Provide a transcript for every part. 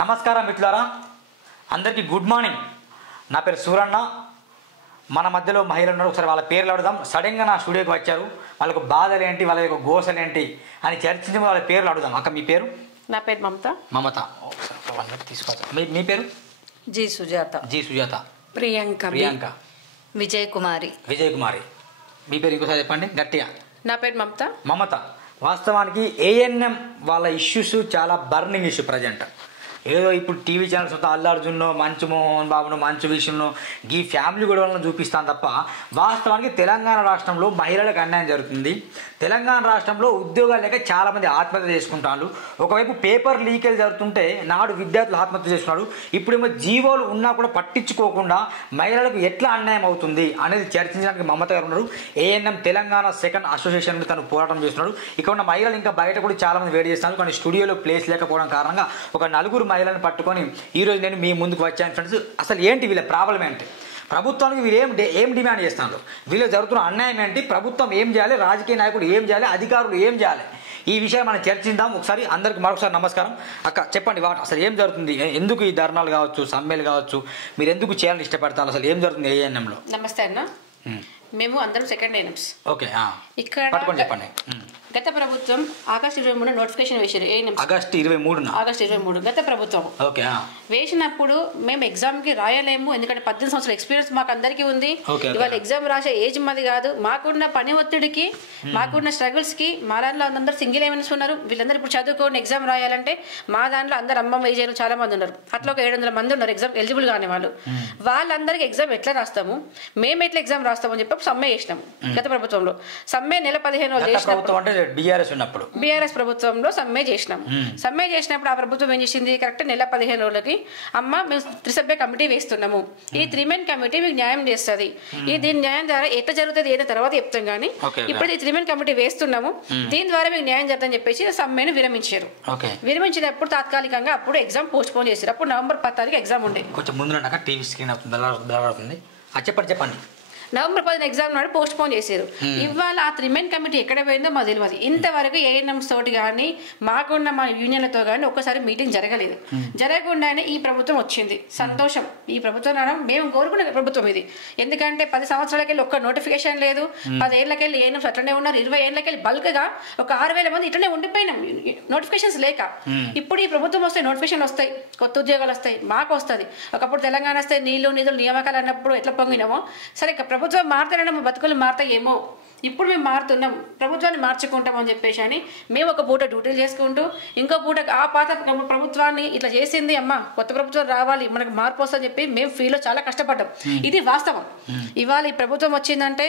నమస్కారం మిత్రులారా, అందరికీ గుడ్ మార్నింగ్. నా పేరు సూరన్న. మన మధ్యలో మహిళలు ఉన్నారు. ఒకసారి వాళ్ళ పేర్లు అడుగుదాం. సడన్గా నా స్టూడియోకి వచ్చారు. వాళ్ళకు బాధలు ఏంటి, వాళ్ళ యొక్క గోసలు ఏంటి అని చర్చించి వాళ్ళ పేర్లు అడుగుదాం. అక్క, మీ పేరు? నా పేరు మమత. మమత. తీసుకోవచ్చు. మీ పేరు? జీ సుజాత. జీ సుజాత. ప్రియాంక. ప్రియాంక. విజయ్ కుమారి. విజయ్ కుమారి. మీ పేరు ఇంకోసారి చెప్పండి గట్టిగా. నా పేరు మమత. మమత. వాస్తవానికి ఏఎన్ఎం వాళ్ళ ఇష్యూస్ చాలా బర్నింగ్ ఇష్యూ ప్రజెంట్. ఏదో ఇప్పుడు టీవీ ఛానల్స్ అంతా అల్లు అర్జున్నో, మంచు మోహన్ బాబునో, మంచు విషయంలో ఈ ఫ్యామిలీ గొడవలను చూపిస్తాను తప్ప వాస్తవానికి తెలంగాణ రాష్ట్రంలో మహిళలకు అన్యాయం జరుగుతుంది. తెలంగాణ రాష్ట్రంలో ఉద్యోగాలు లేక చాలామంది ఆత్మహత్య చేసుకుంటారు. ఒకవైపు పేపర్ లీకేజ్ జరుగుతుంటే నాడు విద్యార్థులు ఆత్మహత్య చేస్తున్నారు. ఇప్పుడేమో జీవోలు ఉన్నా కూడా పట్టించుకోకుండా మహిళలకు ఎట్లా అన్యాయం అవుతుంది అనేది చర్చించడానికి మమత గారు ఉన్నారు. ఏఎన్ఎం తెలంగాణ సెకండ్ అసోసియేషన్ తను పోరాటం చేస్తున్నాడు. ఇక్కడ ఉన్న మహిళలు ఇంకా బయట కూడా చాలామంది వెయిట్ చేస్తున్నారు. కానీ స్టూడియోలో ప్లేస్ లేకపోవడం కారణంగా ఒక నలుగురు మహిళలను పట్టుకొని ఈరోజు నేను మీ ముందుకు వచ్చాను. ఫ్రెండ్స్, అసలు ఏంటి వీళ్ళ ప్రాబ్లం ఏంటి, ప్రభుత్వానికి వీళ్ళు ఏం డిమాండ్ చేస్తున్నారు, వీళ్ళు జరుగుతున్న అన్యాయం ఏంటి, ప్రభుత్వం ఏం చేయాలి, రాజకీయ నాయకులు ఏం చేయాలి, అధికారులు ఏం చేయాలి, ఈ విషయం మనం చర్చిద్దాం. ఒకసారి అందరికి మరొకసారి నమస్కారం. అక్క, చెప్పండి అసలు ఏం జరుగుతుంది, ఎందుకు ఈ ధర్నాలు కావచ్చు, సమ్మెలు కావచ్చు, మీరు ఎందుకు చేయాలని ఇష్టపడతారు, అసలు ఏం జరుగుతుంది ఏఎన్ఎంలో? నమస్తే అన్న. మేము అందరం సెకండ్ ఏఎన్ఎంస్. ఓకే, ఇక్కడ చెప్పండి. గత ప్రభుత్వం ఆగస్టు 23 నోటిఫికేషన్ వేసారు. ఆగస్టు 23 గత ప్రభుత్వం వేసినప్పుడు మేము ఎగ్జామ్ కి రాయలేము, ఎందుకంటే 18 సంవత్సరాల ఎక్స్పీరియన్స్ మాకు అందరికీ ఉంది. ఇవాళ ఎగ్జామ్ రాసే ఏజ్ మాది కాదు. మాకున్న పని ఒత్తిడికి, మాకున్న స్ట్రగుల్స్ కి మా దాంట్లో అందరూ సింగిల్ ఏమన్స్ ఉన్నారు. వీళ్ళందరూ ఇప్పుడు చదువుకొని ఎగ్జామ్ రాయాలంటే మా దాంట్లో అందరు అమ్మమ్మ ఏజ్ చాలా మంది ఉన్నారు. అట్లా ఒక 700 మంది ఉన్నారు ఎగ్జామ్ ఎలిజిబుల్ కాని వాళ్ళు. వాళ్ళందరికీ ఎగ్జామ్ ఎట్లా రాస్తాము, మేము ఎట్లా ఎగ్జామ్ రాస్తామని చెప్పి సమ్మె చేసినాము. గత ప్రభుత్వంలో సమ్మె నెల 15 రోజులు చేసినప్పుడు బీఆర్ఎస్ ప్రభుత్వంలో సమ్మె చేసినాము. సమ్మె చేసినప్పుడు ఆ ప్రభుత్వం ఏం చేసింది, కరెక్ట్ నెల 15 రోజులకి అమ్మ మేము త్రిసభ్య కమిటీ వేస్తున్నాము, ఈ 3 మెన్ కమిటీ మీకు న్యాయం చేస్తుంది, ఈ దీని న్యాయం ద్వారా ఎట్లా జరుగుతుంది ఏదో తర్వాత చెప్తాం కానీ ఇప్పుడు ఈ 3 మెన్ కమిటీ వేస్తున్నాము, దీని ద్వారా మీకు న్యాయం జరుగుతుందని చెప్పేసి సమ్మెను విరమించారు. విరమించినప్పుడు తాత్కాలికంగా అప్పుడు ఎగ్జామ్ పోస్ట్ పోన్ చేశారు. అప్పుడు నవంబర్ 10 తారీఖు ఎగ్జామ్ ఉండే. కొంచెం ముందు టీవీ స్క్రీన్ చెప్పండి. నవంబర్ 10 ఎగ్జామ్ నాడు పోస్ట్ పోన్ చేశారు. ఇవాళ ఆ 3 మెన్ కమిటీ ఎక్కడ పోయిందో మాకు తెలియదు. ఇంతవరకు ఏఎన్ఎంస్ తోటి కానీ మాకున్న మా యూనియన్లతో కానీ ఒక్కసారి మీటింగ్ జరగలేదు. జరగకుండానే ఈ ప్రభుత్వం వచ్చింది. సంతోషం. ఈ ప్రభుత్వం రావడం మేము కోరుకున్న ప్రభుత్వం ఇది. ఎందుకంటే 10 సంవత్సరాలకెళ్ళి ఒక్క నోటిఫికేషన్ లేదు. 10 ఏళ్ళకెళ్ళి ఏఎన్ఎంస్ అట్లనే ఉన్నారు. 20 ఏళ్ళకెళ్ళి బల్క్ గా ఒక 6,000 మంది ఇట్లనే ఉండిపోయినాం నోటిఫికేషన్స్ లేక. ఇప్పుడు ఈ ప్రభుత్వం వస్తే నోటిఫికేషన్ వస్తాయి, కొత్త ఉద్యోగాలు వస్తాయి, మాకు వస్తుంది. ఒకప్పుడు తెలంగాణ వస్తే నీళ్లు నిధులు నియామకాలు అన్నప్పుడు ఎట్లా పొంగినామో సరే ప్రభుత్వం మారుతారని మా బతుకులు మారుతాయేమో, ఇప్పుడు మేము మారుతున్నాం, ప్రభుత్వాన్ని మార్చుకుంటామని చెప్పేసి అని మేము ఒక పూట డ్యూటీలు చేసుకుంటూ ఇంకో పూట ఆ పాత ప్రభుత్వాన్ని ఇట్లా చేసింది అమ్మ, కొత్త ప్రభుత్వం రావాలి, మనకు మార్పు వస్తుందని చెప్పి మేము ఫీల్లో చాలా కష్టపడ్డాం. ఇది వాస్తవం. ఇవాళ ఈ ప్రభుత్వం వచ్చిందంటే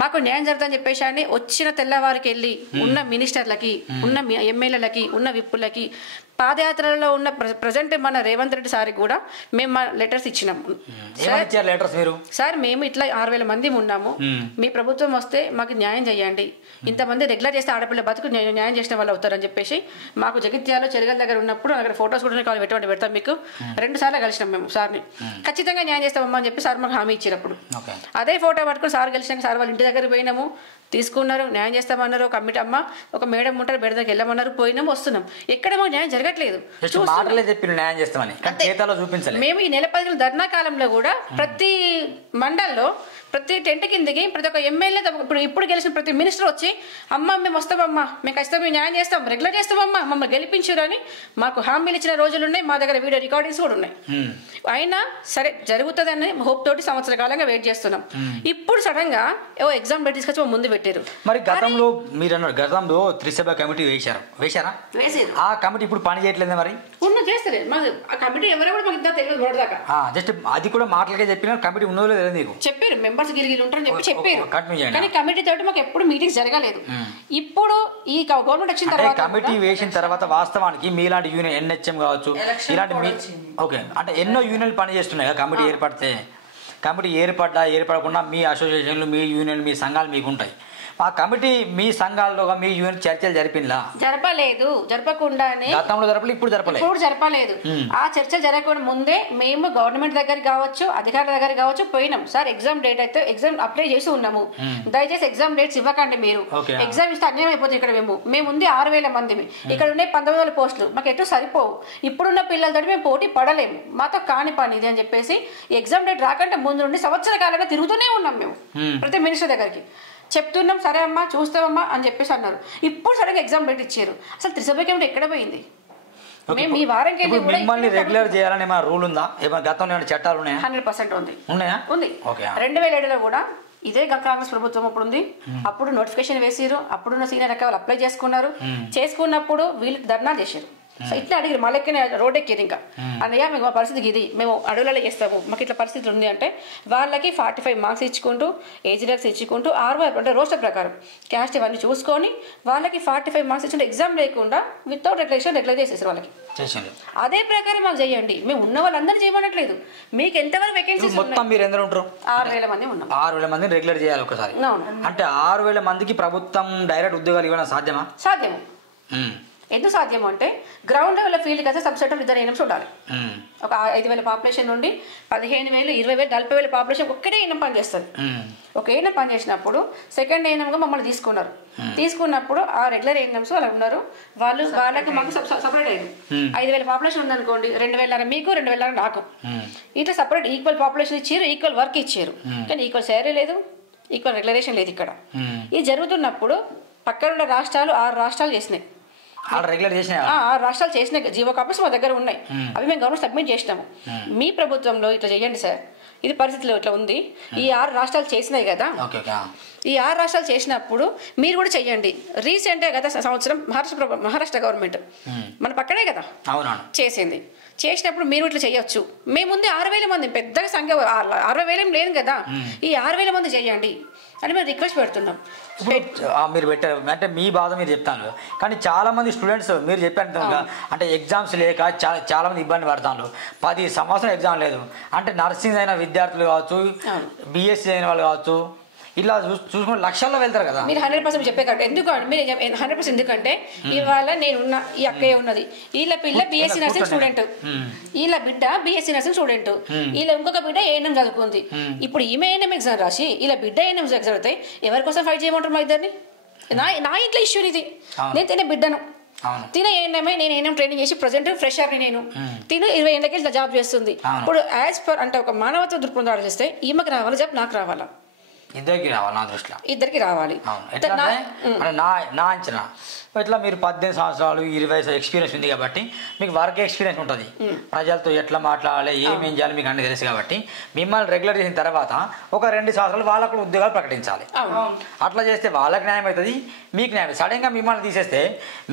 మాకు న్యాయం జరుగుతుందని చెప్పేసి అని వచ్చిన తెల్లవారికి వెళ్ళి ఉన్న మినిస్టర్లకి, ఉన్న ఎమ్మెల్యేలకి, ఉన్న విప్పులకి, పాదయాత్రలో ఉన్న ప్రజెంట్ మన రేవంత్ రెడ్డి సార్ కూడా మేము లెటర్స్ ఇచ్చినాం. సార్ మేము ఇట్లా 6,000 మంది ఉన్నాము, మీ ప్రభుత్వం వస్తే మాకు న్యాయం చేయండి, ఇంతమంది రెగ్యులర్ చేస్తే ఆడపిల్ల బతుకు న్యాయం చేసిన వాళ్ళు అవుతారని చెప్పేసి మాకు జగిత్యాలలో చెరగల దగ్గర ఉన్నప్పుడు అక్కడ ఫొటోస్ కూడా కావాలి పెడతాం మీకు 2 సార్లు కలిసినాం మేము సార్ని. ఖచ్చితంగా న్యాయం చేస్తామమ్మా అని చెప్పి సార్ మాకు హామీ ఇచ్చినప్పుడు అదే ఫోటో పట్టుకుని సార్ కలిసినాక సార్ వాళ్ళ ఇంటి దగ్గర పోయినాము, తీసుకున్నారు, న్యాయం చేస్తామన్నారు. కమిటీ అమ్మ ఒక మేడం ఉంటారు, బెడ దగ్గర వెళ్ళమన్నారు, పోయినాము, వస్తున్నాం. ఎక్కడ మాకు న్యాయం జరగట్లేదు. మేము ఈ నెల 10 ధర్నా కాలంలో కూడా ప్రతి మండల్లో ప్రతి టెంట్ కిందకి ప్రతి ఒక్క ఎమ్మెల్యే ఇప్పుడు గెలిచిన ప్రతి మినిస్టర్ వచ్చి అమ్మ మేము వస్తామమ్మా, మేము ఖచ్చితంగా న్యాయం చేస్తాం, రెగ్యులర్ చేస్తామమ్మా, మమ్మల్ని గెలిపించారు అని మాకు హామీలు ఇచ్చిన రోజులు ఉన్నాయి. మా దగ్గర వీడియో రికార్డింగ్స్ కూడా ఉన్నాయి. అయినా సరే జరుగుతుందని హోప్ తోటి సంవత్సర కాలంగా వెయిట్ చేస్తున్నాం. ఇప్పుడు సడన్ గా ఎగ్జామ్ తీసుకొచ్చి ముందు పెట్టారు. మరి గతంలో మీరు అన్నారు, గతంలో త్రిసభ్య కమిటీ వేశారా? ఆ కమిటీ ఇప్పుడు పని చేయట్లేదు. మరి చేస్తారు ఆ కమిటీ ఎవరెవరు మాకు ఇంత తెలియదు. జస్ట్ అది కూడా మాటలకే చెప్పిన కమిటీ ఉన్నదో లేదో నీకు చెప్పారు, మెంబర్స్ గిరిగిరి ఉంటారని చెప్పి చెప్పారు. కానీ కమిటీ తోటి మాకు ఎప్పుడు మీటింగ్స్ జరగలేదు. ఇప్పుడు ఈ గవర్నమెంట్ వచ్చిన తర్వాత కమిటీ వేసిన తర్వాత వాస్తవానికి మీలాంటి యూనియన్ ఎన్హెచ్ఎం కావచ్చు ఇలాంటి ఓకే అంటే ఎన్నో యూనియన్లు పని చేస్తున్నాయి కదా. కమిటీ ఏర్పడకుండా మీ అసోసియేషన్లు, మీ యూనియన్లు, మీ సంఘాలు మీకు ఉంటాయి. ఆ కమిటీ మీ సంఘాల్లో మీ యూనియన్ చర్చలు జరిపిందా? జరపలేదు. జరపకుండానే గతంలో జరపలేదు, ఇప్పుడు జరపలేదు. ఆ చర్చలు జరగకుండా ముందే మేము గవర్నమెంట్ దగ్గరికి కావచ్చు, అధికారుల దగ్గర కావచ్చు పోయినాం. సార్ ఎగ్జామ్ డేట్ అయితే ఎగ్జామ్ అప్లై చేసి ఉన్నాము, దయచేసి ఎగ్జామ్ డేట్స్ ఇవ్వకండి. మీరు ఎగ్జామ్ ఇస్తే అన్యాయం అయిపోతుంది. ఇక్కడ మేము ఉంది 6,000 మంది, ఇక్కడ ఉన్నాయి 19,000 పోస్టులు, మాకు ఎటు సరిపోవు. ఇప్పుడున్న పిల్లలతో మేము పోటీ పడలేము, మాతో కాని పని ఇది అని చెప్పేసి ఎగ్జామ్ డేట్ రాకంటే ముందు నుండి సంవత్సర కాలంగా తిరుగుతూనే ఉన్నాం మేము ప్రతి మినిస్టర్ దగ్గరికి. చెప్తున్నాం, సరే అమ్మా చూస్తామమ్మా అని చెప్పేసి అన్నారు. ఇప్పుడు సడన్గా ఎగ్జామ్ డేట్ ఇచ్చారు. అసలు త్రిసభ్య కమిటీ ఎక్కడ పోయింది? మేము ఈ వారంకి మిమ్మల్ని రెగ్యులర్ చేయాలని ఏమైనా రూల్ ఉందా? ఏమైనా గతంలో ఏమైనా చట్టాలు ఉన్నాయా? 100% ఉంది. ఉంది. 2007లో కూడా ఇదే కాంగ్రెస్ ప్రభుత్వం అప్పుడు ఉంది. అప్పుడు నోటిఫికేషన్ వేసిరు, అప్పుడున్న సీనియర్ రకాలు అప్లై చేసుకున్నప్పుడు వీళ్ళు ధర్నా చేశారు. ఇట్లా అడిగారు, మళ్ళీ రోడ్ ఎక్కిరు. ఇంకా అన్నయ్య మీకు మా పరిస్థితి ఇది, మేము అడవులలో చేస్తాము, మాకు ఇట్లా పరిస్థితి ఉంది అంటే వాళ్ళకి 45 మార్క్స్ ఇచ్చుకుంటూ, ఏజ్ రిలాక్స్ ఇచ్చుకుంటూ 60 అంటే రోస్టర్ ప్రకారం క్యాస్ట్ ఇవన్నీ చూసుకొని వాళ్ళకి 45 మార్క్స్ ఇచ్చుకుంటే ఎగ్జామ్ లేకుండా వితౌట్ రెగ్యులర్ చేసేసారు వాళ్ళకి. అదే ప్రకారం మాకు చేయండి, మేము ఉన్న వాళ్ళందరూ చేయమనట్లేదు. మీకు ఎంతవరకు వేకెన్సీస్ మొత్తం మీరు ఎంత ఉంటారు? 6,000 మంది ఉన్నాం. 6,000 మందిని రెగ్యులర్ చేయాలి ఒకసారి. అంటే 6,000 మందికి ప్రభుత్వం డైరెక్ట్ ఉద్యోగాలు ఇవ్వడం సాధ్యమా? సాధ్యము. ఎందుకు సాధ్యం అంటే గ్రౌండ్ లెవెల్ ఫీల్డ్కి అయితే సబ్సెక్టర్ 2 ఏఎన్ఎంస్ ఉండాలి. ఒక 5,000 పాపులేషన్ నుండి 15,000, 20,000, 40,000 పాపులేషన్ ఒక్కటే ఏఎన్ఎం పని చేస్తుంది. ఒక ఏఎన్ఎం పని చేసినప్పుడు సెకండ్ ఏఎన్ఎంగా మమ్మల్ని తీసుకున్నప్పుడు ఆ రెగ్యులర్ ఏఎన్ఎంస్ వాళ్ళు ఉన్నారు, వాళ్ళకి మాకు సపరేట్ అయ్యింది. 5,000 పాపులేషన్ ఉందనుకోండి, 2,500 మీకు, 2,500 నాకు, ఇట్లా సపరేట్ ఈక్వల్ పాపులేషన్ ఇచ్చారు, ఈక్వల్ వర్క్ ఇచ్చారు. కానీ ఈక్వల్ శాలరీ లేదు, ఈక్వల్ రెగ్యులరేషన్ లేదు. ఇక్కడ ఇది జరుగుతున్నప్పుడు పక్కనున్న రాష్ట్రాలు 6 రాష్ట్రాలు చేసినాయి. 6 రాష్ట్రాలు చేసినాయి జీవో కాపీస్ మా దగ్గర ఉన్నాయి. అవి మేము గవర్నమెంట్ సబ్మిట్ చేసినాము. మీ ప్రభుత్వంలో ఇట్లా చేయండి సార్, ఇది పరిస్థితిలో ఇట్లా ఉంది, ఈ 6 రాష్ట్రాలు చేసినాయి కదా, ఈ 6 రాష్ట్రాలు చేసినప్పుడు మీరు కూడా చెయ్యండి. రీసెంట్గా గత సంవత్సరం మహారాష్ట్ర గవర్నమెంట్ మన పక్కనే కదా చేసినప్పుడు మీరు ఇట్లా చేయొచ్చు. మేము ముందే 6,000 మంది, పెద్దగా సంఖ్య 60,000 లేదు కదా, ఈ 6,000 మంది చేయండి అని మేము రిక్వెస్ట్ పెడుతున్నాం. మీరు పెట్టారు అంటే మీ బాధ మీరు చెప్తాను, కానీ చాలా మంది స్టూడెంట్స్ మీరు చెప్పారు అంటే ఎగ్జామ్స్ లేక చాలా మంది ఇబ్బంది పడతాను. 10 సంవత్సరం ఎగ్జామ్ లేదు అంటే నర్సింగ్ అయిన విద్యార్థులు కావచ్చు, బిఎస్సీ అయిన వాళ్ళు కావచ్చు, ఇలా చూసుకుని లక్షల్లో వెళ్తారు కదా. మీరు 100% చెప్పే కరెక్ట్. ఎందుకంటే మీరు 100% ఎందుకంటే ఇవాళ నేనున్న ఈ అక్కయ్య ఉన్నది, వీళ్ళ పిల్ల బిఎస్సీ నర్సింగ్ స్టూడెంట్, వీళ్ళ బిడ్డ బిఎస్సీ నర్సింగ్ స్టూడెంట్, వీళ్ళ ఇంకొక బిడ్డ ఏఎన్ఎం చదువుకుంది. ఇప్పుడు ఈమె ఏఎన్ఎం ఎగ్జామ్ రాసి వీళ్ళ బిడ్డ ఏఎన్ఎం ఎగ్జామ్ అవుతాయి. ఎవరి కోసం ఫైట్ చేయమంటారు మా ఇద్దరిని? నా ఇంట్లో ఇష్యూ ఇది. నేను తినే బిడ్డను తిన ఏఎన్ఎంఏ, నేను ఏఎన్ఎం ట్రైనింగ్ చేసి ప్రజెంట్ ఫ్రెషర్ నేను తిను 20 ఏళ్ళకి ఇట్లా జాబ్ చేస్తుంది. ఇప్పుడు యాజ్ పర్ అంటే ఒక మానవత్వ దృక్పథం ఆలోచిస్తే ఈమెకి రావాలి జాబ్, నాకు రావాలా? ఇద్దరికి రావాలి. నా దృష్టిలో ఇద్దరికి రావాలి. నా అంచనా ఇట్లా మీరు 18 సంవత్సరాలు 20 ఎక్స్పీరియన్స్ ఉంది కాబట్టి మీకు వర్క్ ఎక్స్పీరియన్స్ ఉంటుంది, ప్రజలతో ఎట్లా మాట్లాడాలి, ఏమేం చేయాలి మీకు అన్నీ తెలుసు కాబట్టి మిమ్మల్ని రెగ్యులర్ చేసిన తర్వాత ఒక 2 సంవత్సరాలు వాళ్ళకు ఉద్యోగాలు ప్రకటించాలి. అట్లా చేస్తే వాళ్ళకి న్యాయం అవుతుంది, మీకు న్యాయం. సడన్గా మిమ్మల్ని తీసేస్తే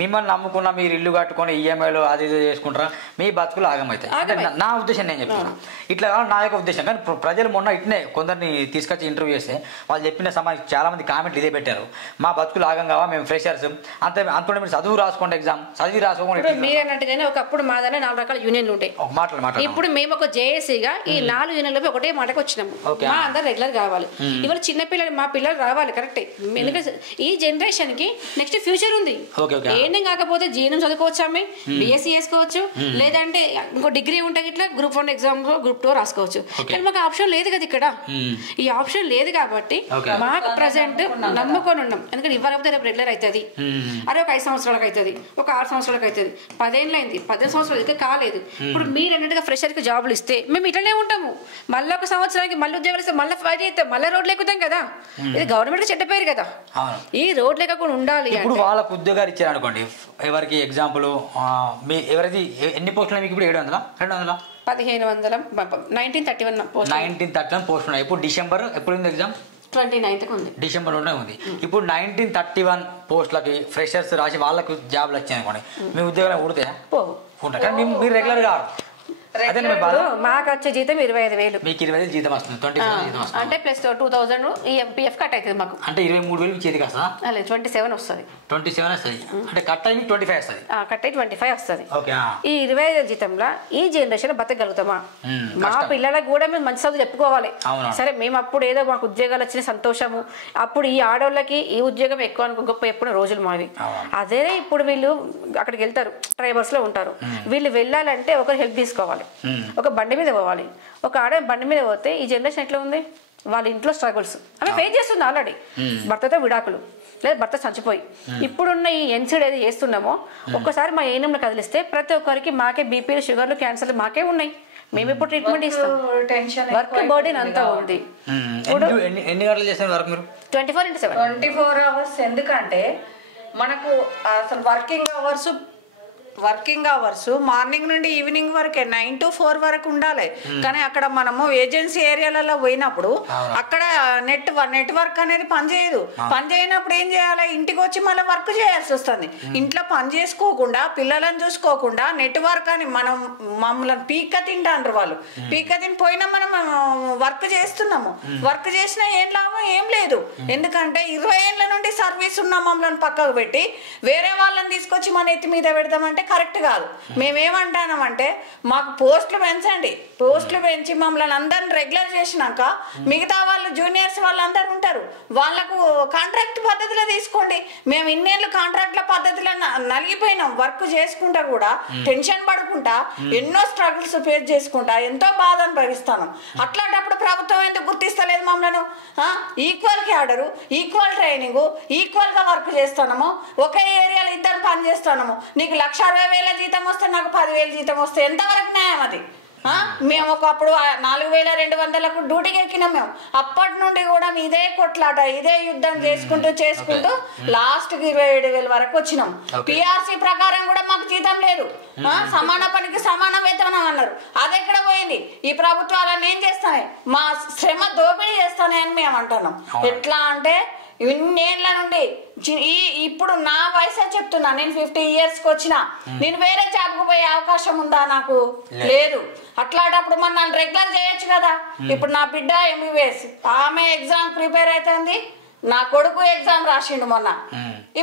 మిమ్మల్ని నమ్ముకున్న మీరు ఇల్లు కట్టుకొని ఈఎంఐలు అది ఇది చేసుకుంటారా, మీ బతుకులు ఆగమవుతాయి. అంటే నా ఉద్దేశం నేను చెప్తున్నా, ఇట్లా నా యొక్క ఉద్దేశం. కానీ ప్రజలు మొన్న ఇట్నే కొందరిని తీసుకొచ్చి ఇంటర్వ్యూ చేస్తే వాళ్ళు చెప్పిన సమాజం చాలా మంది కామెంట్లు ఇదే పెట్టారు, మా బతుకులు ఆగం కావా, మేము ఫ్రెషర్స్ అంతే అనుకుంటే మీరు చదువు రాసుకోండి, ఎగ్జామ్ చదివి రాసుకోండి. మీరు అన్నట్టుగానే ఒకప్పుడు మా దగ్గర 4 రకాల యూనియన్లు ఉంటాయి. ఇప్పుడు మేము ఒక జేఏసీగా ఈ 4 యూనియన్లపై ఒకటే మాటకు వచ్చినాము, మా అందరు రెగ్యులర్ కావాలి. ఇవాళ చిన్న పిల్లలు మా పిల్లలు రావాలి కరెక్టే. ఎందుకంటే ఈ జనరేషన్ కి నెక్స్ట్ ఫ్యూచర్ ఉంది. ఏం కాకపోతే జీఎన్ఎం చదువుకోవచ్చు, ఆమె బిఎస్సీ చేసుకోవచ్చు, లేదంటే ఇంకో డిగ్రీ ఉంటే ఇట్లా గ్రూప్ 1 ఎగ్జామ్ గ్రూప్ 2 రాసుకోవచ్చు. కానీ మాకు ఆప్షన్ లేదు కదా ఇక్కడ. ఈ ఆప్షన్ లేదు కాబట్టి మాకు ప్రజెంట్ నమ్ముకొని ఉన్నాం. ఎందుకంటే ఇవ్వకపోతే రేపు రెగ్యులర్ అవుతుంది, అరే ఒక 5 సంవత్సరాలకు అవుతుంది, ఒక 6 సంవత్సరాలకు అవుతుంది, 10 ఏళ్ళు అయింది, 18 సంవత్సరాలు ఇంకా కాలేదు. ఇప్పుడు మీరు అన్నట్టుగా ఫ్రెషర్కి జాబులు ఇస్తే మేము ఇట్లనే ఉంటాము. మళ్ళీ ఒక సంవత్సరానికి మళ్ళీ ఉద్యోగాలు ఇస్తే మళ్ళీ ఫైట్ చేస్తాం, మళ్ళీ రోడ్లు ఎక్కుతాం కదా. ఇది గవర్నమెంట్ చెడ్డ పేరు కదా, ఈ రోడ్లు ఎక్కకుండా ఉండాలి. ఇప్పుడు వాళ్ళకు ఉద్యోగాలు ఇచ్చారు అనుకోండి, ఎవరికి ఎగ్జాంపుల్ మీ ఎవరిది ఎన్ని పోస్టులు మీకు? ఇప్పుడు 700 200 1500 1931 1931 పోస్టులు ఉన్నాయి. ఇప్పుడు డిసెంబర్ ఎప్పుడు ఉంది ఎగ్జామ్? 29th ఉంది, డిసెంబర్లోనే ఉంది. ఇప్పుడు 1931 పోస్టులకి ఫ్రెషర్స్ రాసి వాళ్ళకు జాబ్లు వచ్చాయి అనుకోండి, మీ ఉద్యోగాలు ఊడితే ఉంటాయి. కానీ మీరు రెగ్యులర్ కాదు, అదే మీ బాధ. మాకు వచ్చే జీతం 25,000. మీకు 20,000 జీతం వస్తుంది, 20,000 జీతం వస్తుంది. అంటే ప్లస్ 2,000 ఈ ఎంపీఎఫ్ కట్ అవుతుంది మాకు. అంటే 23,000 మీ చేతికి వస్తుందా? లేదు 27 వస్తుంది. 27 వస్తుంది, అంటే కట్ అయ్యి 25 వస్తుంది. కట్ అయ్యి 25 వస్తుంది. ఓకే. ఈ 25,000 జీతంలో ఈ జనరేషన్ బతకగలుగుతామా? మా పిల్లలకు కూడా మేము మంచి చదువు చెప్పుకోవాలి. సరే మేము అప్పుడు ఏదో మాకు ఉద్యోగాలు వచ్చిన సంతోషము, అప్పుడు ఈ ఆడవాళ్ళకి ఈ ఉద్యోగం ఎక్కువ అనుకో గొప్ప ఎప్పుడు రోజులు మావి. అదే ఇప్పుడు వీళ్ళు అక్కడికి వెళ్తారు, ట్రైబర్స్ లో ఉంటారు. వీళ్ళు వెళ్ళాలంటే ఒకరు హెల్ప్ తీసుకోవాలి, ఒక బండి మీద పోవాలి. ఒక ఆడ బండి మీద పోతే ఈ జనరేషన్ ఎట్లా ఉంది, వాళ్ళ ఇంట్లో స్ట్రగుల్స్ ఆమె ఫేస్ చేస్తుంది ఆల్రెడీ. భర్తతో విడాకులు, లేదా భర్త చచ్చిపోయి ఇప్పుడున్న ఈ ఎన్సీడ్ ఏది చేస్తున్నామో ఒక్కసారి మా ఏఎన్ఎంలో కదిలిస్తే ప్రతి ఒక్కరికి మాకే బీపీలు, షుగర్లు, క్యాన్సర్లు మాకే ఉన్నాయి. మేము ఇప్పుడు ట్రీట్మెంట్ ఇస్తాం. వర్క్ బర్డెన్ అంతా ఉంది. ఎన్ని గంటలు చేసిన వర్క్ మీరు? 24/7 24 hours. ఎందుకంటే మనకు అసలు వర్కింగ్ అవర్స్ మార్నింగ్ నుండి ఈవినింగ్ వరకే 9 to 4 వరకు ఉండాలి. కానీ అక్కడ మనము ఏజెన్సీ ఏరియాలలో పోయినప్పుడు అక్కడ నెట్వర్క్ అనేది పనిచేయదు. పనిచేయనప్పుడు ఏం చేయాలి, ఇంటికి వచ్చి మళ్ళీ వర్క్ చేయాల్సి వస్తుంది. ఇంట్లో పని చేసుకోకుండా పిల్లలను చూసుకోకుండా నెట్వర్క్ అని మమ్మల్ని పీక్క తింటాండ్రు వాళ్ళు. పీక్క తిని పోయినా మనం వర్క్ చేస్తున్నాము. వర్క్ చేసినా ఏం లాభం ఏం లేదు. ఎందుకంటే 20 ఏళ్ళ నుండి సర్వీస్ ఉన్న మమ్మల్ని పక్కకు పెట్టి వేరే వాళ్ళని తీసుకొచ్చి మన ఎత్తి మీద పెడదామంటే కరెక్ట్ కాదు. మేమేమంటామంటే మాకు పోస్టులు పెంచండి, పోస్టులు పెంచి మమ్మల్ని అందరిని రెగ్యులర్ చేసినాక మిగతా వాళ్ళు జూనియర్స్ వాళ్ళందరూ ఉంటారు, వాళ్ళకు కాంట్రాక్ట్ పద్ధతిలో తీసుకోండి. మేము ఇన్నేళ్ళు కాంట్రాక్ట్ల పద్ధతిలో నలిగిపోయినాం. వర్క్ చేసుకుంటా కూడా టెన్షన్ పడుకుంటా ఎన్నో స్ట్రగుల్స్ ఫేస్ చేసుకుంటా ఎంతో బాధ అనుభవిస్తాను. అట్లాంటప్పుడు ప్రభుత్వం ఎందుకు గుర్తిస్తలేదు మమ్మల్ని? Equal cadre, equal training, equal గా వర్క్ చేస్తున్నాము. ఒకే ఏరియాలో ఇద్దరు పని చేస్తున్నాము. నీకు 1,60,000 జీతం వస్తే నాకు 10,000 జీతం వస్తే ఎంతవరకు న్యాయం అది? మేము ఒకప్పుడు 4,200లకు డ్యూటీకి ఎక్కినాం. మేము అప్పటి నుండి కూడా ఇదే కొట్లాట, ఇదే యుద్ధం చేసుకుంటూ లాస్ట్కి 27,000 వరకు వచ్చినాం. పిఆర్సీ ప్రకారం కూడా మాకు జీతం లేదు. సమాన పనికి సమాన వేతనం అన్నారు. అది ఎక్కడ పోయింది? ఈ ప్రభుత్వాలను ఏం చేస్తాయి, మా శ్రమ దోపిడీ చేస్తానే అని మేము అంటున్నాం. ఎట్లా అంటే ఇన్నేళ్ల నుండి ఇప్పుడు నా వయసే చెప్తున్నా, నేను 50 yearsకి వచ్చిన, నేను వేరే జాబ్కు పోయే అవకాశం ఉందా? నాకు లేదు. అట్లాంటప్పుడు మన నన్ను రెగ్యులర్ చేయొచ్చు కదా. ఇప్పుడు నా బిడ్డ MBBS, ఆమె ఎగ్జామ్ ప్రిపేర్ అవుతుంది, నా కొడుకు ఎగ్జామ్ రాసిండు మొన్న,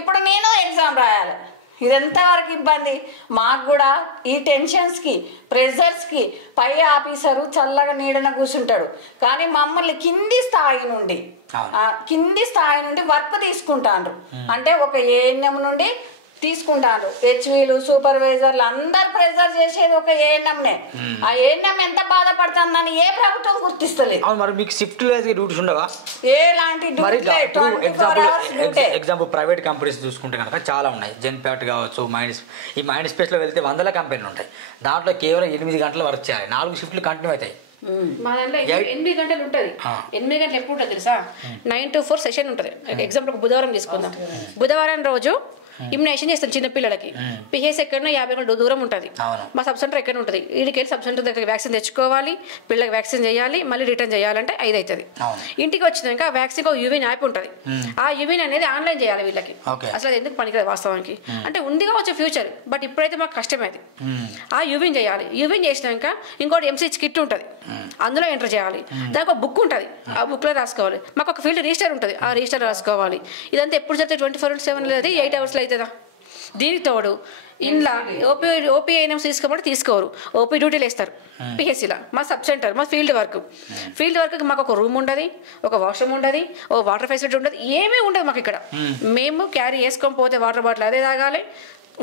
ఇప్పుడు నేను ఎగ్జామ్ రాయాలి. ఇదెంతవరకు ఇబ్బంది మాకు కూడా. ఈ టెన్షన్స్కి, ప్రెజర్స్కి పై ఆఫీసరు చల్లగా నీడన కూర్చుంటాడు, కానీ మమ్మల్ని కింది స్థాయి నుండి వర్క్ తీసుకుంటాండ్రు. అంటే ఒక ఏఎన్ఎం నుండి తీసుకుంటారు, హెచ్వీలు, సూపర్వైజర్లు అందరు ప్రెజర్ చేసేది ఒక ఏఎన్ఎంనే. ఆ ఏఎన్ఎం ఎంత బాధపడుతుందని ఏ ప్రభుత్వం గుర్తిస్తలేదు. మరి మీకు షిఫ్ట్ డ్యూటీస్ ఉండవా? ఎలాంటి ఎగ్జాంపుల్ ప్రైవేట్ కంపెనీస్ చూసుకుంటే కనుక చాలా ఉన్నాయి. జెన్పాట్ కావచ్చు, ఈ మైండ్ స్పేస్లో వెళ్తే 100 కంపెనీలు ఉంటాయి. దాంట్లో కేవలం 8 గంటలు వర్క్ చేయాలి, 4 షిఫ్ట్లు కంటిన్యూ అవుతాయి. మా దాంట్లో 8 గంటలు ఉంటుంది. 8 గంటలు ఎప్పుడు ఉంటుంది తెలుసా? 9 to 4 సెషన్ ఉంటుంది. ఎగ్జాంపుల్ బుధవారం తీసుకుందాం. బుధవారం రోజు ఇమ్యునేషన్ చేస్తాం చిన్నపిల్లలకి. పిహెచ్ ఎక్కడో 50 కిలోమీటర్ల దూరం ఉంటుంది. మా సబ్ సెంటర్ ఎక్కడ ఉంటుంది, వీడికి వెళ్ళి సబ్ సెంటర్ దగ్గర వ్యాక్సిన్ తెచ్చుకోవాలి, పిల్లలకి వ్యాక్సిన్ చేయాలి, మళ్ళీ రిటర్న్ చేయాలంటే 5 అవుతుంది. ఇంటికి వచ్చినాక ఆ వ్యాక్సిన్ ఒక యూవిన్ యాప్ ఉంటుంది. ఆ యూవిన్ అనేది ఆన్లైన్ చేయాలి వీళ్ళకి. అసలు అది ఎందుకు పనికిరాదు వాస్తవానికి, అంటే ఉందిగా వచ్చే ఫ్యూచర్, బట్ ఇప్పుడైతే మాకు కష్టమే అది. ఆ యూవిన్ చేయాలి. యూవిన్ చేసినాక ఇంకోటి MCH కిట్ ఉంటుంది, అందులో ఎంటర్ చేయాలి. దానికి ఒక బుక్ ఉంటుంది, ఆ బుక్లో రాసుకోవాలి. మాకు ఒక ఫీల్డ్ రిజిస్టర్ ఉంటుంది, ఆ రిజిస్టర్ రాసుకోవాలి. ఇదంతా ఎప్పుడు చెప్తే 24/7 లేదు, 8 hours అవుతుందా? దీనికి తోడు ఇంట్లో ఓపీ అయినా తీసుకోమంటే తీసుకోరు, ఓపీ డ్యూటీలు వేస్తారు పిహెచ్సిలో. మా సబ్ సెంటర్, మా ఫీల్డ్ వర్క్ మాకు ఒక రూమ్ ఉండదు, ఒక వాష్రూమ్ ఉండదు, ఓ వాటర్ ఫెసిలిటీ ఉండదు, ఏమీ ఉండదు మాకు ఇక్కడ. మేము క్యారీ చేసుకొని పోతే వాటర్ బాటిల్ అదే తాగాలి,